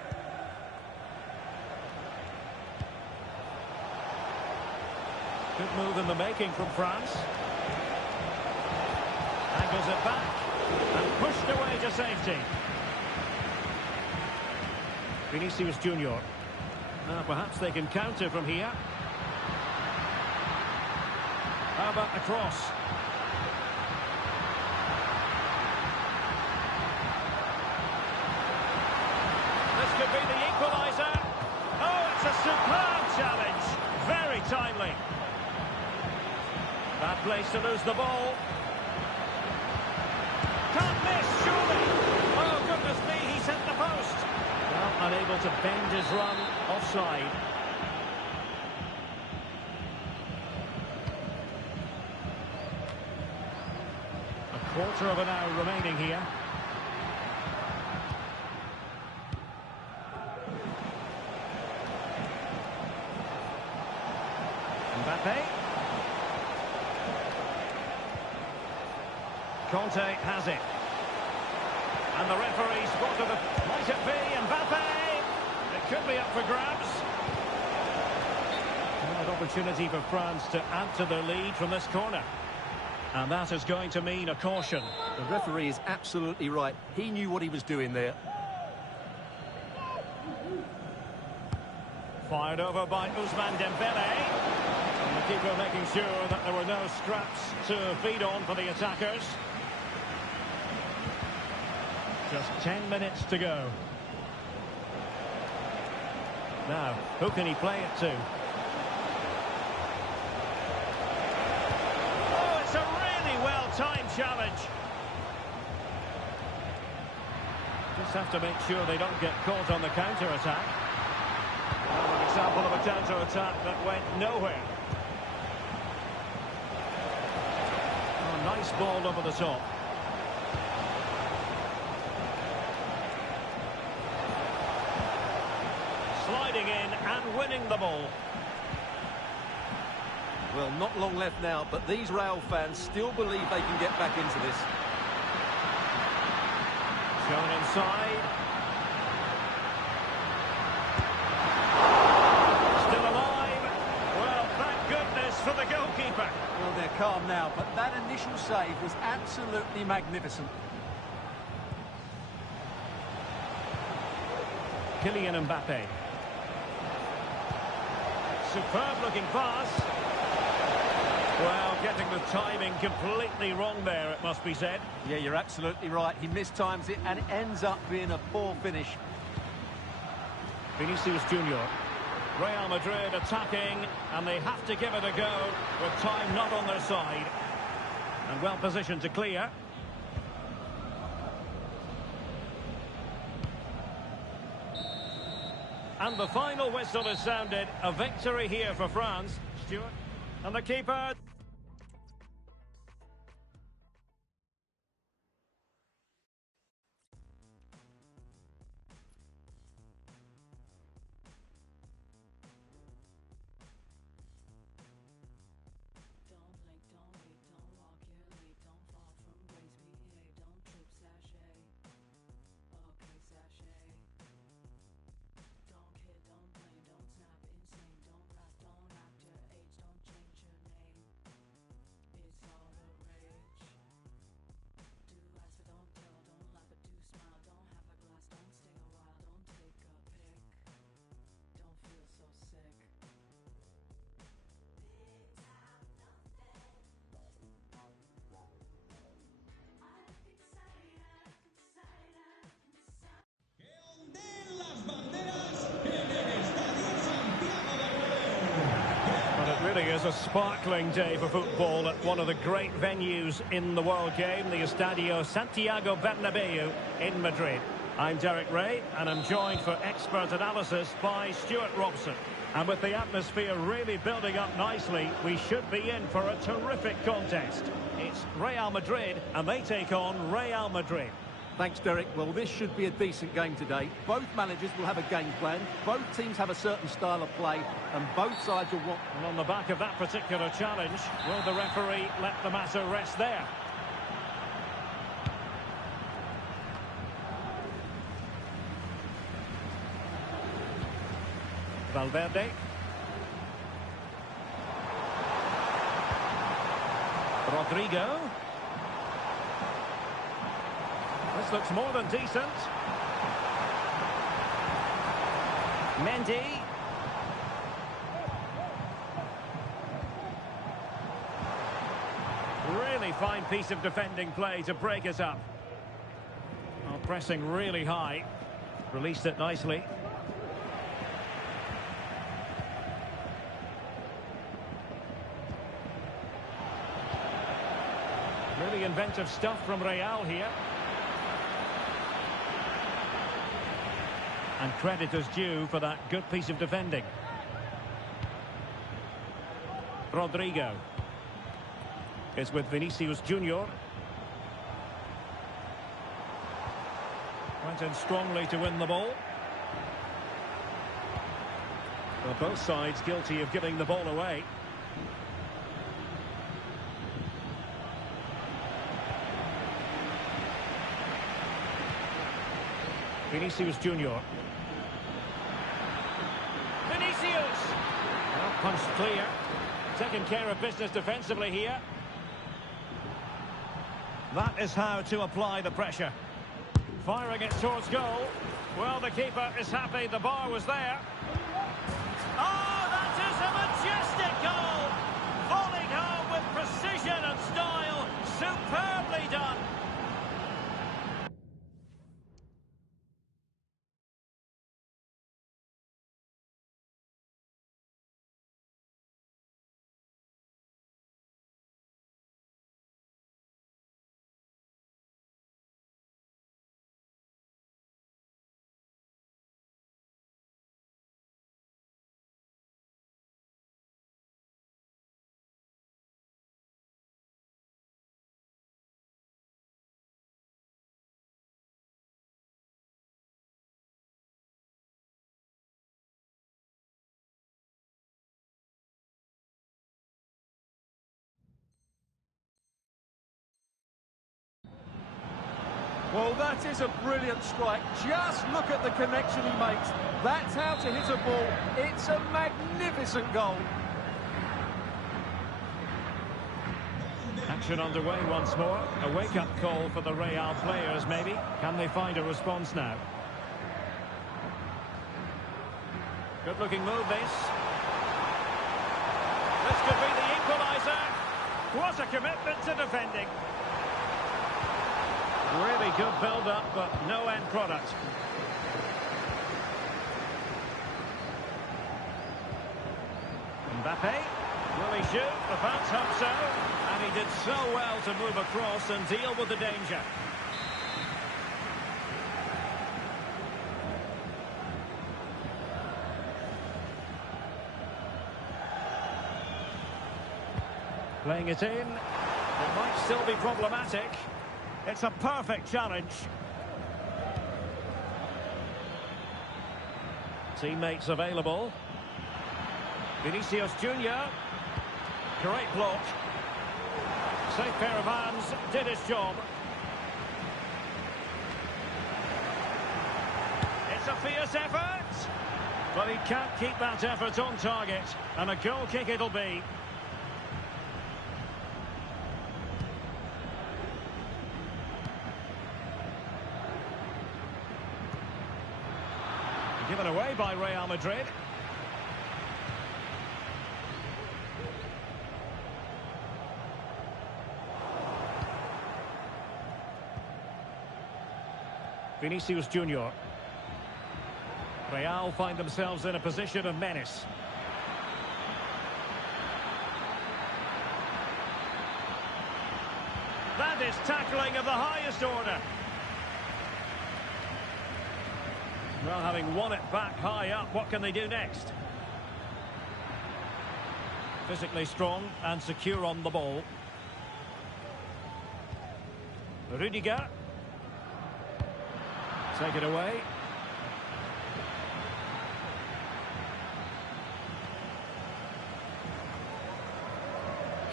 Good move in the making from France. Angles it back and pushed away to safety. Vinicius Junior. Perhaps they can counter from here. How about the cross? This could be the equaliser. Oh, it's a superb challenge. Very timely. Bad place to lose the ball. Can't miss, surely. Oh, goodness me, he's hit the post. Well, unable to bend his run offside. A quarter of an hour remaining here. Mbappe. Conte has it. And the referee spotted the... Might it be Mbappe? It could be up for grabs. Well, it opportunity for France to add to their lead from this corner. And that is going to mean a caution. The referee is absolutely right. He knew what he was doing there. Fired over by Ousmane Dembele. And the keeper making sure that there were no scraps to feed on for the attackers. Just 10 minutes to go. Now, who can he play it to? Oh, it's a really well-timed challenge. Just have to make sure they don't get caught on the counter-attack. An example of a counter-attack that went nowhere. Oh, nice ball over the top. Sliding in and winning the ball. Well, not long left now, but these Real fans still believe they can get back into this. Shown inside. Still alive. Well, thank goodness for the goalkeeper. Well, they're calm now, but that initial save was absolutely magnificent. Kylian Mbappe. Superb looking pass. Well, getting the timing completely wrong there, it must be said. Yeah, you're absolutely right. He mistimes it and it ends up being a poor finish. Vinicius Junior. Real Madrid attacking, and they have to give it a go with time not on their side. And well positioned to clear. And the final whistle is sounded. A victory here for France. Stuart. And the keeper. Really is a sparkling day for football at one of the great venues in the world game, the Estadio Santiago Bernabeu in Madrid. I'm Derek Ray, and I'm joined for expert analysis by Stuart Robson. And with the atmosphere really building up nicely, we should be in for a terrific contest. It's Real Madrid, and they take on Real Madrid. Thanks, Derek. Well, this should be a decent game today. Both managers will have a game plan. Both teams have a certain style of play, and both sides will want... And on the back of that particular challenge, will the referee let the matter rest there? Valverde. Rodrigo. This looks more than decent. Mendy. Really fine piece of defending play to break it up. Oh, pressing really high. Released it nicely. Really inventive stuff from Real here. And credit is due for that good piece of defending. Rodrigo is with Vinicius Junior. Went in strongly to win the ball. Well, both sides guilty of giving the ball away. Vinicius Junior. Vinicius! Well, Punched clear. Taking care of business defensively here. That is how to apply the pressure. Firing it towards goal. Well, the keeper is happy the bar was there. Oh, that is a majestic goal! Falling home with precision and style. Superbly done. Well, that is a brilliant strike. Just look at the connection he makes. That's how to hit a ball. It's a magnificent goal. Action underway once more. A wake-up call for the Real players, maybe. Can they find a response now? Good-looking move, this. This could be the equaliser. What a commitment to defending. Really good build-up, but no end product. Mbappe, will he shoot? The fans hope so. And he did so well to move across and deal with the danger. Playing it in. It might still be problematic. It's a perfect challenge. Teammates available. Vinicius Junior. Great block. Safe pair of hands, did his job. It's a fierce effort. But he can't keep that effort on target. And a goal kick it'll be. Given away by Real Madrid. Vinicius Junior. Real find themselves in a position of menace. That is tackling of the highest order. Well, having won it back high up, what can they do next? Physically strong and secure on the ball. Rudiger. Take it away.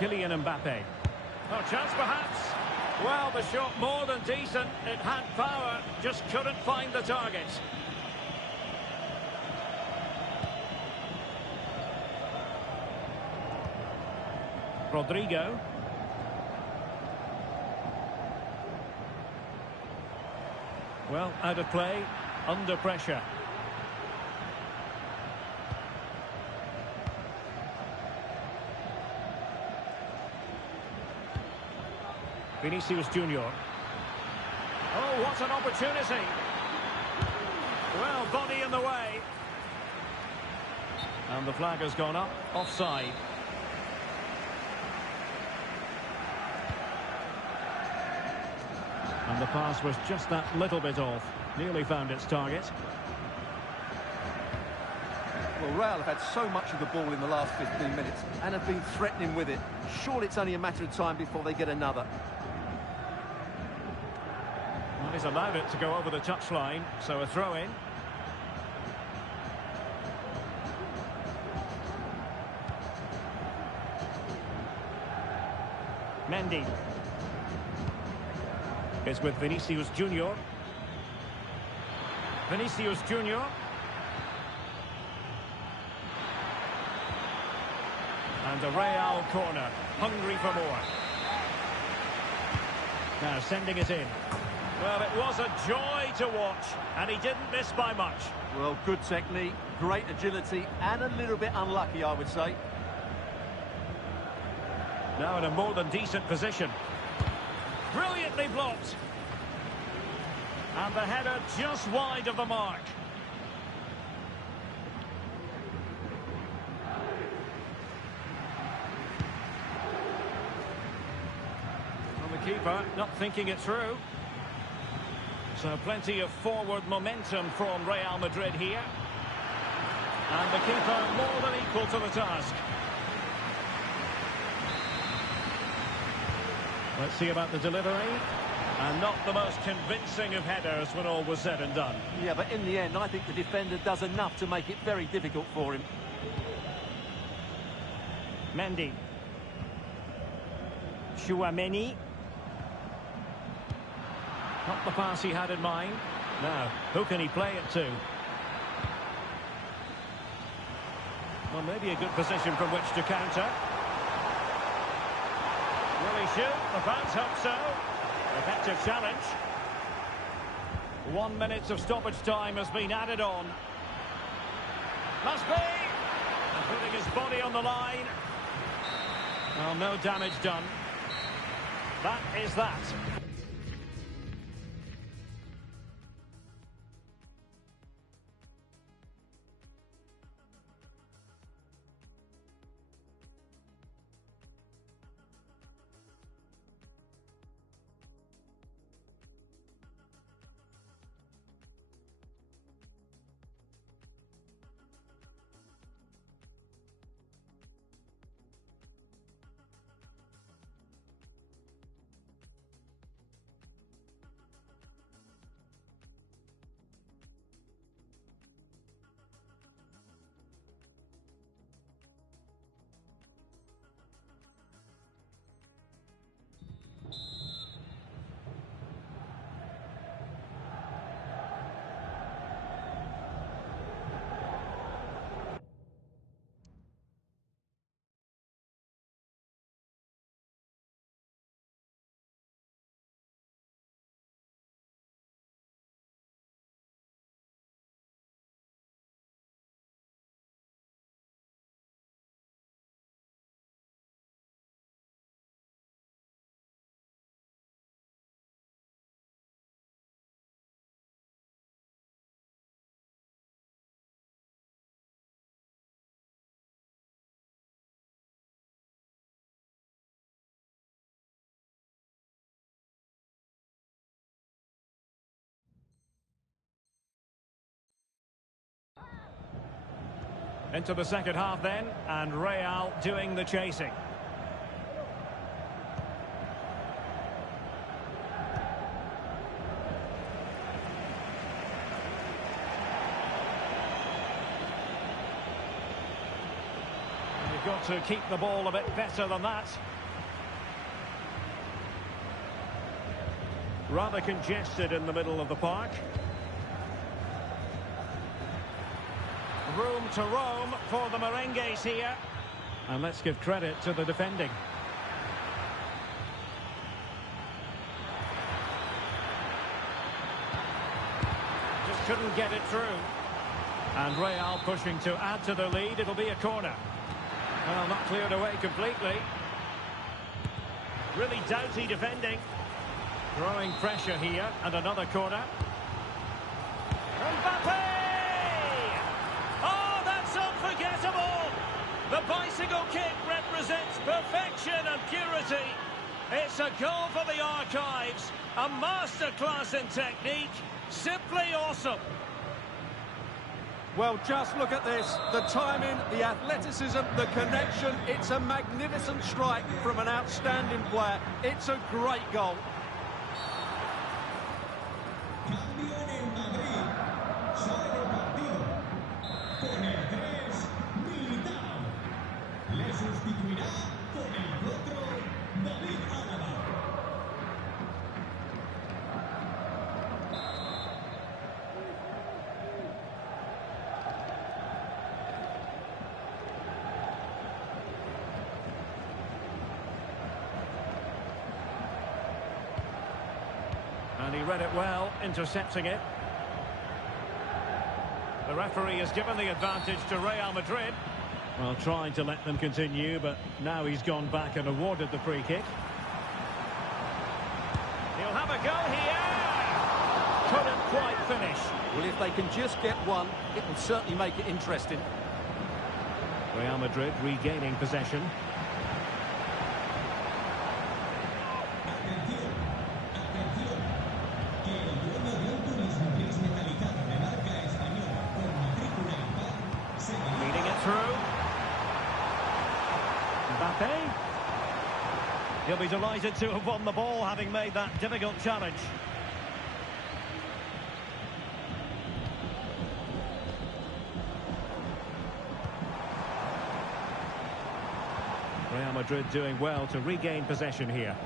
Kylian Mbappe. Oh, chance perhaps. Well, the shot more than decent. It had power, just couldn't find the target. Rodrigo. Well, out of play, under pressure. Vinicius Junior. Oh, what an opportunity. Well, body in the way. And the flag has gone up, offside. And the pass was just that little bit off. Nearly found its target. Well, Real have had so much of the ball in the last 15 minutes and have been threatening with it. Surely it's only a matter of time before they get another. Well, he's allowed it to go over the touchline, so a throw-in. Mendy. It's with Vinicius Junior. Vinicius Junior. And a Real corner, hungry for more. Now sending it in. Well, it was a joy to watch, and he didn't miss by much. Well, good technique, great agility, and a little bit unlucky, I would say. Now in a more than decent position. Brilliantly blocked. And the header just wide of the mark. Well, the keeper not thinking it through. So plenty of forward momentum from Real Madrid here. And the keeper more than equal to the task. Let's see about the delivery. And not the most convincing of headers when all was said and done. Yeah, but in the end, I think the defender does enough to make it very difficult for him. Mendy. Chouameni. Not the pass he had in mind. Now, who can he play it to? Well, maybe a good position from which to counter. Will he shoot? The fans hope so. Effective challenge. 1 minute of stoppage time has been added on. Must be! And putting his body on the line. Well, no damage done. That is that. Into the second half then, and Real doing the chasing. You've got to keep the ball a bit better than that. Rather congested in the middle of the park. Room to roam for the Merengues here. And let's give credit to the defending. Just couldn't get it through. And Real pushing to add to their lead. It'll be a corner. Well, not cleared away completely. Really doughty defending. Growing pressure here. And another corner. Mbappe! Unforgettable! The bicycle kick represents perfection and purity. It's a goal for the archives. A masterclass in technique. Simply awesome. Well, just look at this. The timing, the athleticism, the connection. It's a magnificent strike from an outstanding player. It's a great goal. And he read it well, intercepting it. The referee has given the advantage to Real Madrid. Well, trying to let them continue, but now he's gone back and awarded the free kick. He'll have a go here. Couldn't quite finish. Well, if they can just get one, it will certainly make it interesting. Real Madrid regaining possession. Atención, atención, que el dueño de un turismo gris metalizado de marca española con matrícula impar se Leading it through. Mbappe. He'll be delighted to have won the ball, having made that difficult challenge. Real Madrid doing well to regain possession here.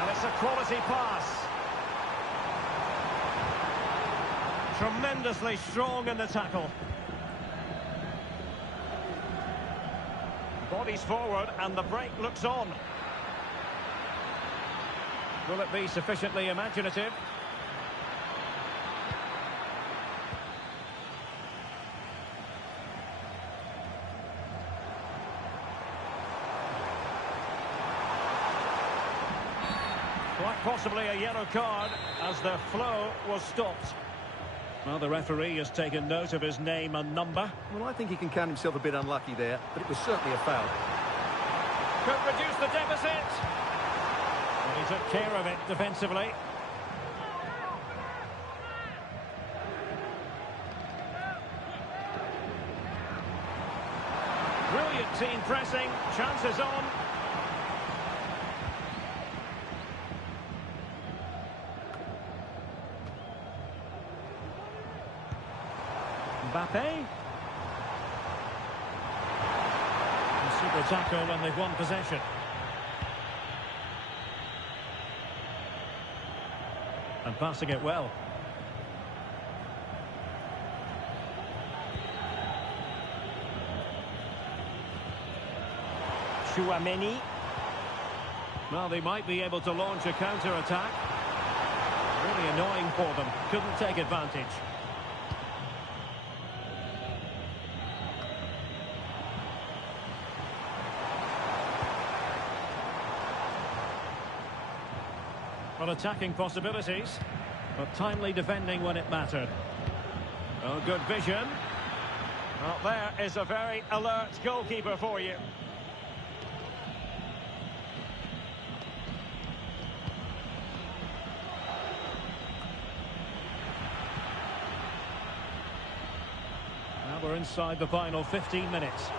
And it's a quality pass. Tremendously strong in the tackle. Bodies forward and the break looks on. Will it be sufficiently imaginative? Quite possibly a yellow card as the flow was stopped. Well, the referee has taken note of his name and number. Well, I think he can count himself a bit unlucky there, but it was certainly a foul. Could reduce the deficit. Well, he took care of it defensively. Brilliant team pressing. Chances on. Mbappe. A super tackle and they've won possession. And passing it well. Chouameni. Well, they might be able to launch a counter-attack. Really annoying for them. Couldn't take advantage. Well, attacking possibilities, but timely defending when it mattered. Oh, good vision. Well, there is a very alert goalkeeper for you. Now we're inside the final 15 minutes.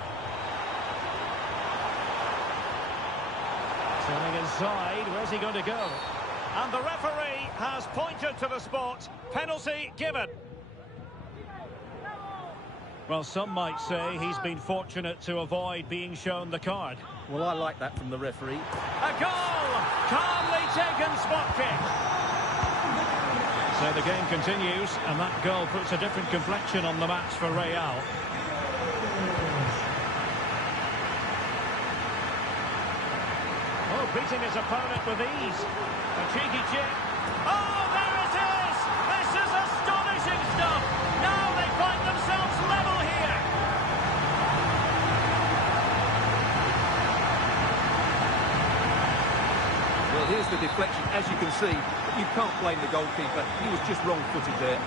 Turning inside, where's he going to go? And the referee has pointed to the spot. Penalty given. Well, some might say he's been fortunate to avoid being shown the card. Well, I like that from the referee. A goal! Calmly taken spot kick. So the game continues, and that goal puts a different complexion on the match for Real. Oh, beating his opponent with ease. A cheeky chip. Oh, there it is! This is astonishing stuff! Now they find themselves level here! Well, here's the deflection, as you can see. But you can't blame the goalkeeper. He was just wrong-footed there.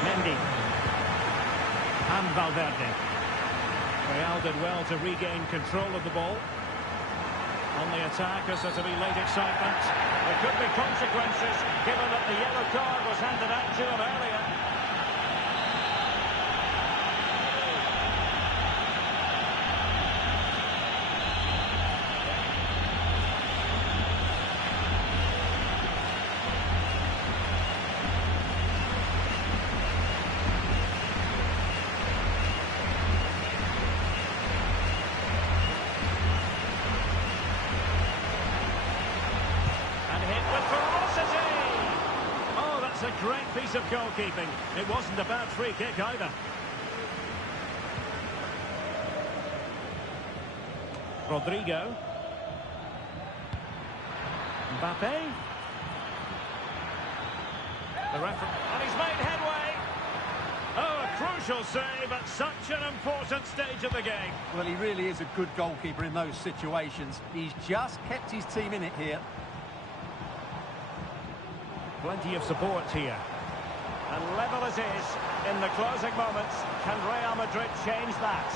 Mendy. And Valverde. Real did well to regain control of the ball. On the attack, as there to be late excitement. There could be consequences, given that the yellow card was handed out to him earlier. Great piece of goalkeeping. It wasn't a bad free kick either. Rodrigo. Mbappe. The referee, and he's made headway. Oh, a crucial save at such an important stage of the game. Well, he really is a good goalkeeper in those situations. He's just kept his team in it here. Plenty of support here. And level it is in the closing moments. Can Real Madrid change that?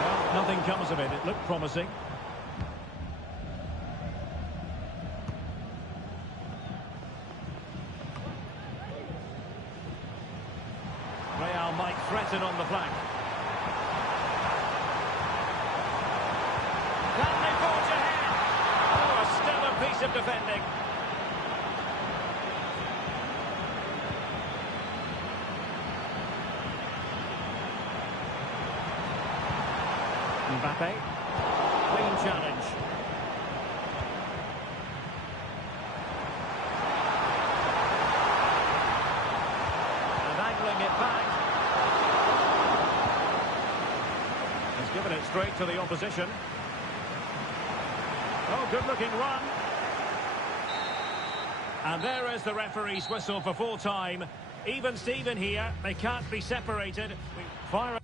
Well, nothing comes of it. It looked promising. Real might threaten on the flank. Can they forge ahead? Oh, a stellar piece of defending. Mbappe, clean challenge. And angling it back. He's given it straight to the opposition. Oh, good-looking run. And there is the referee's whistle for full time. Even Steven here, they can't be separated. Fire.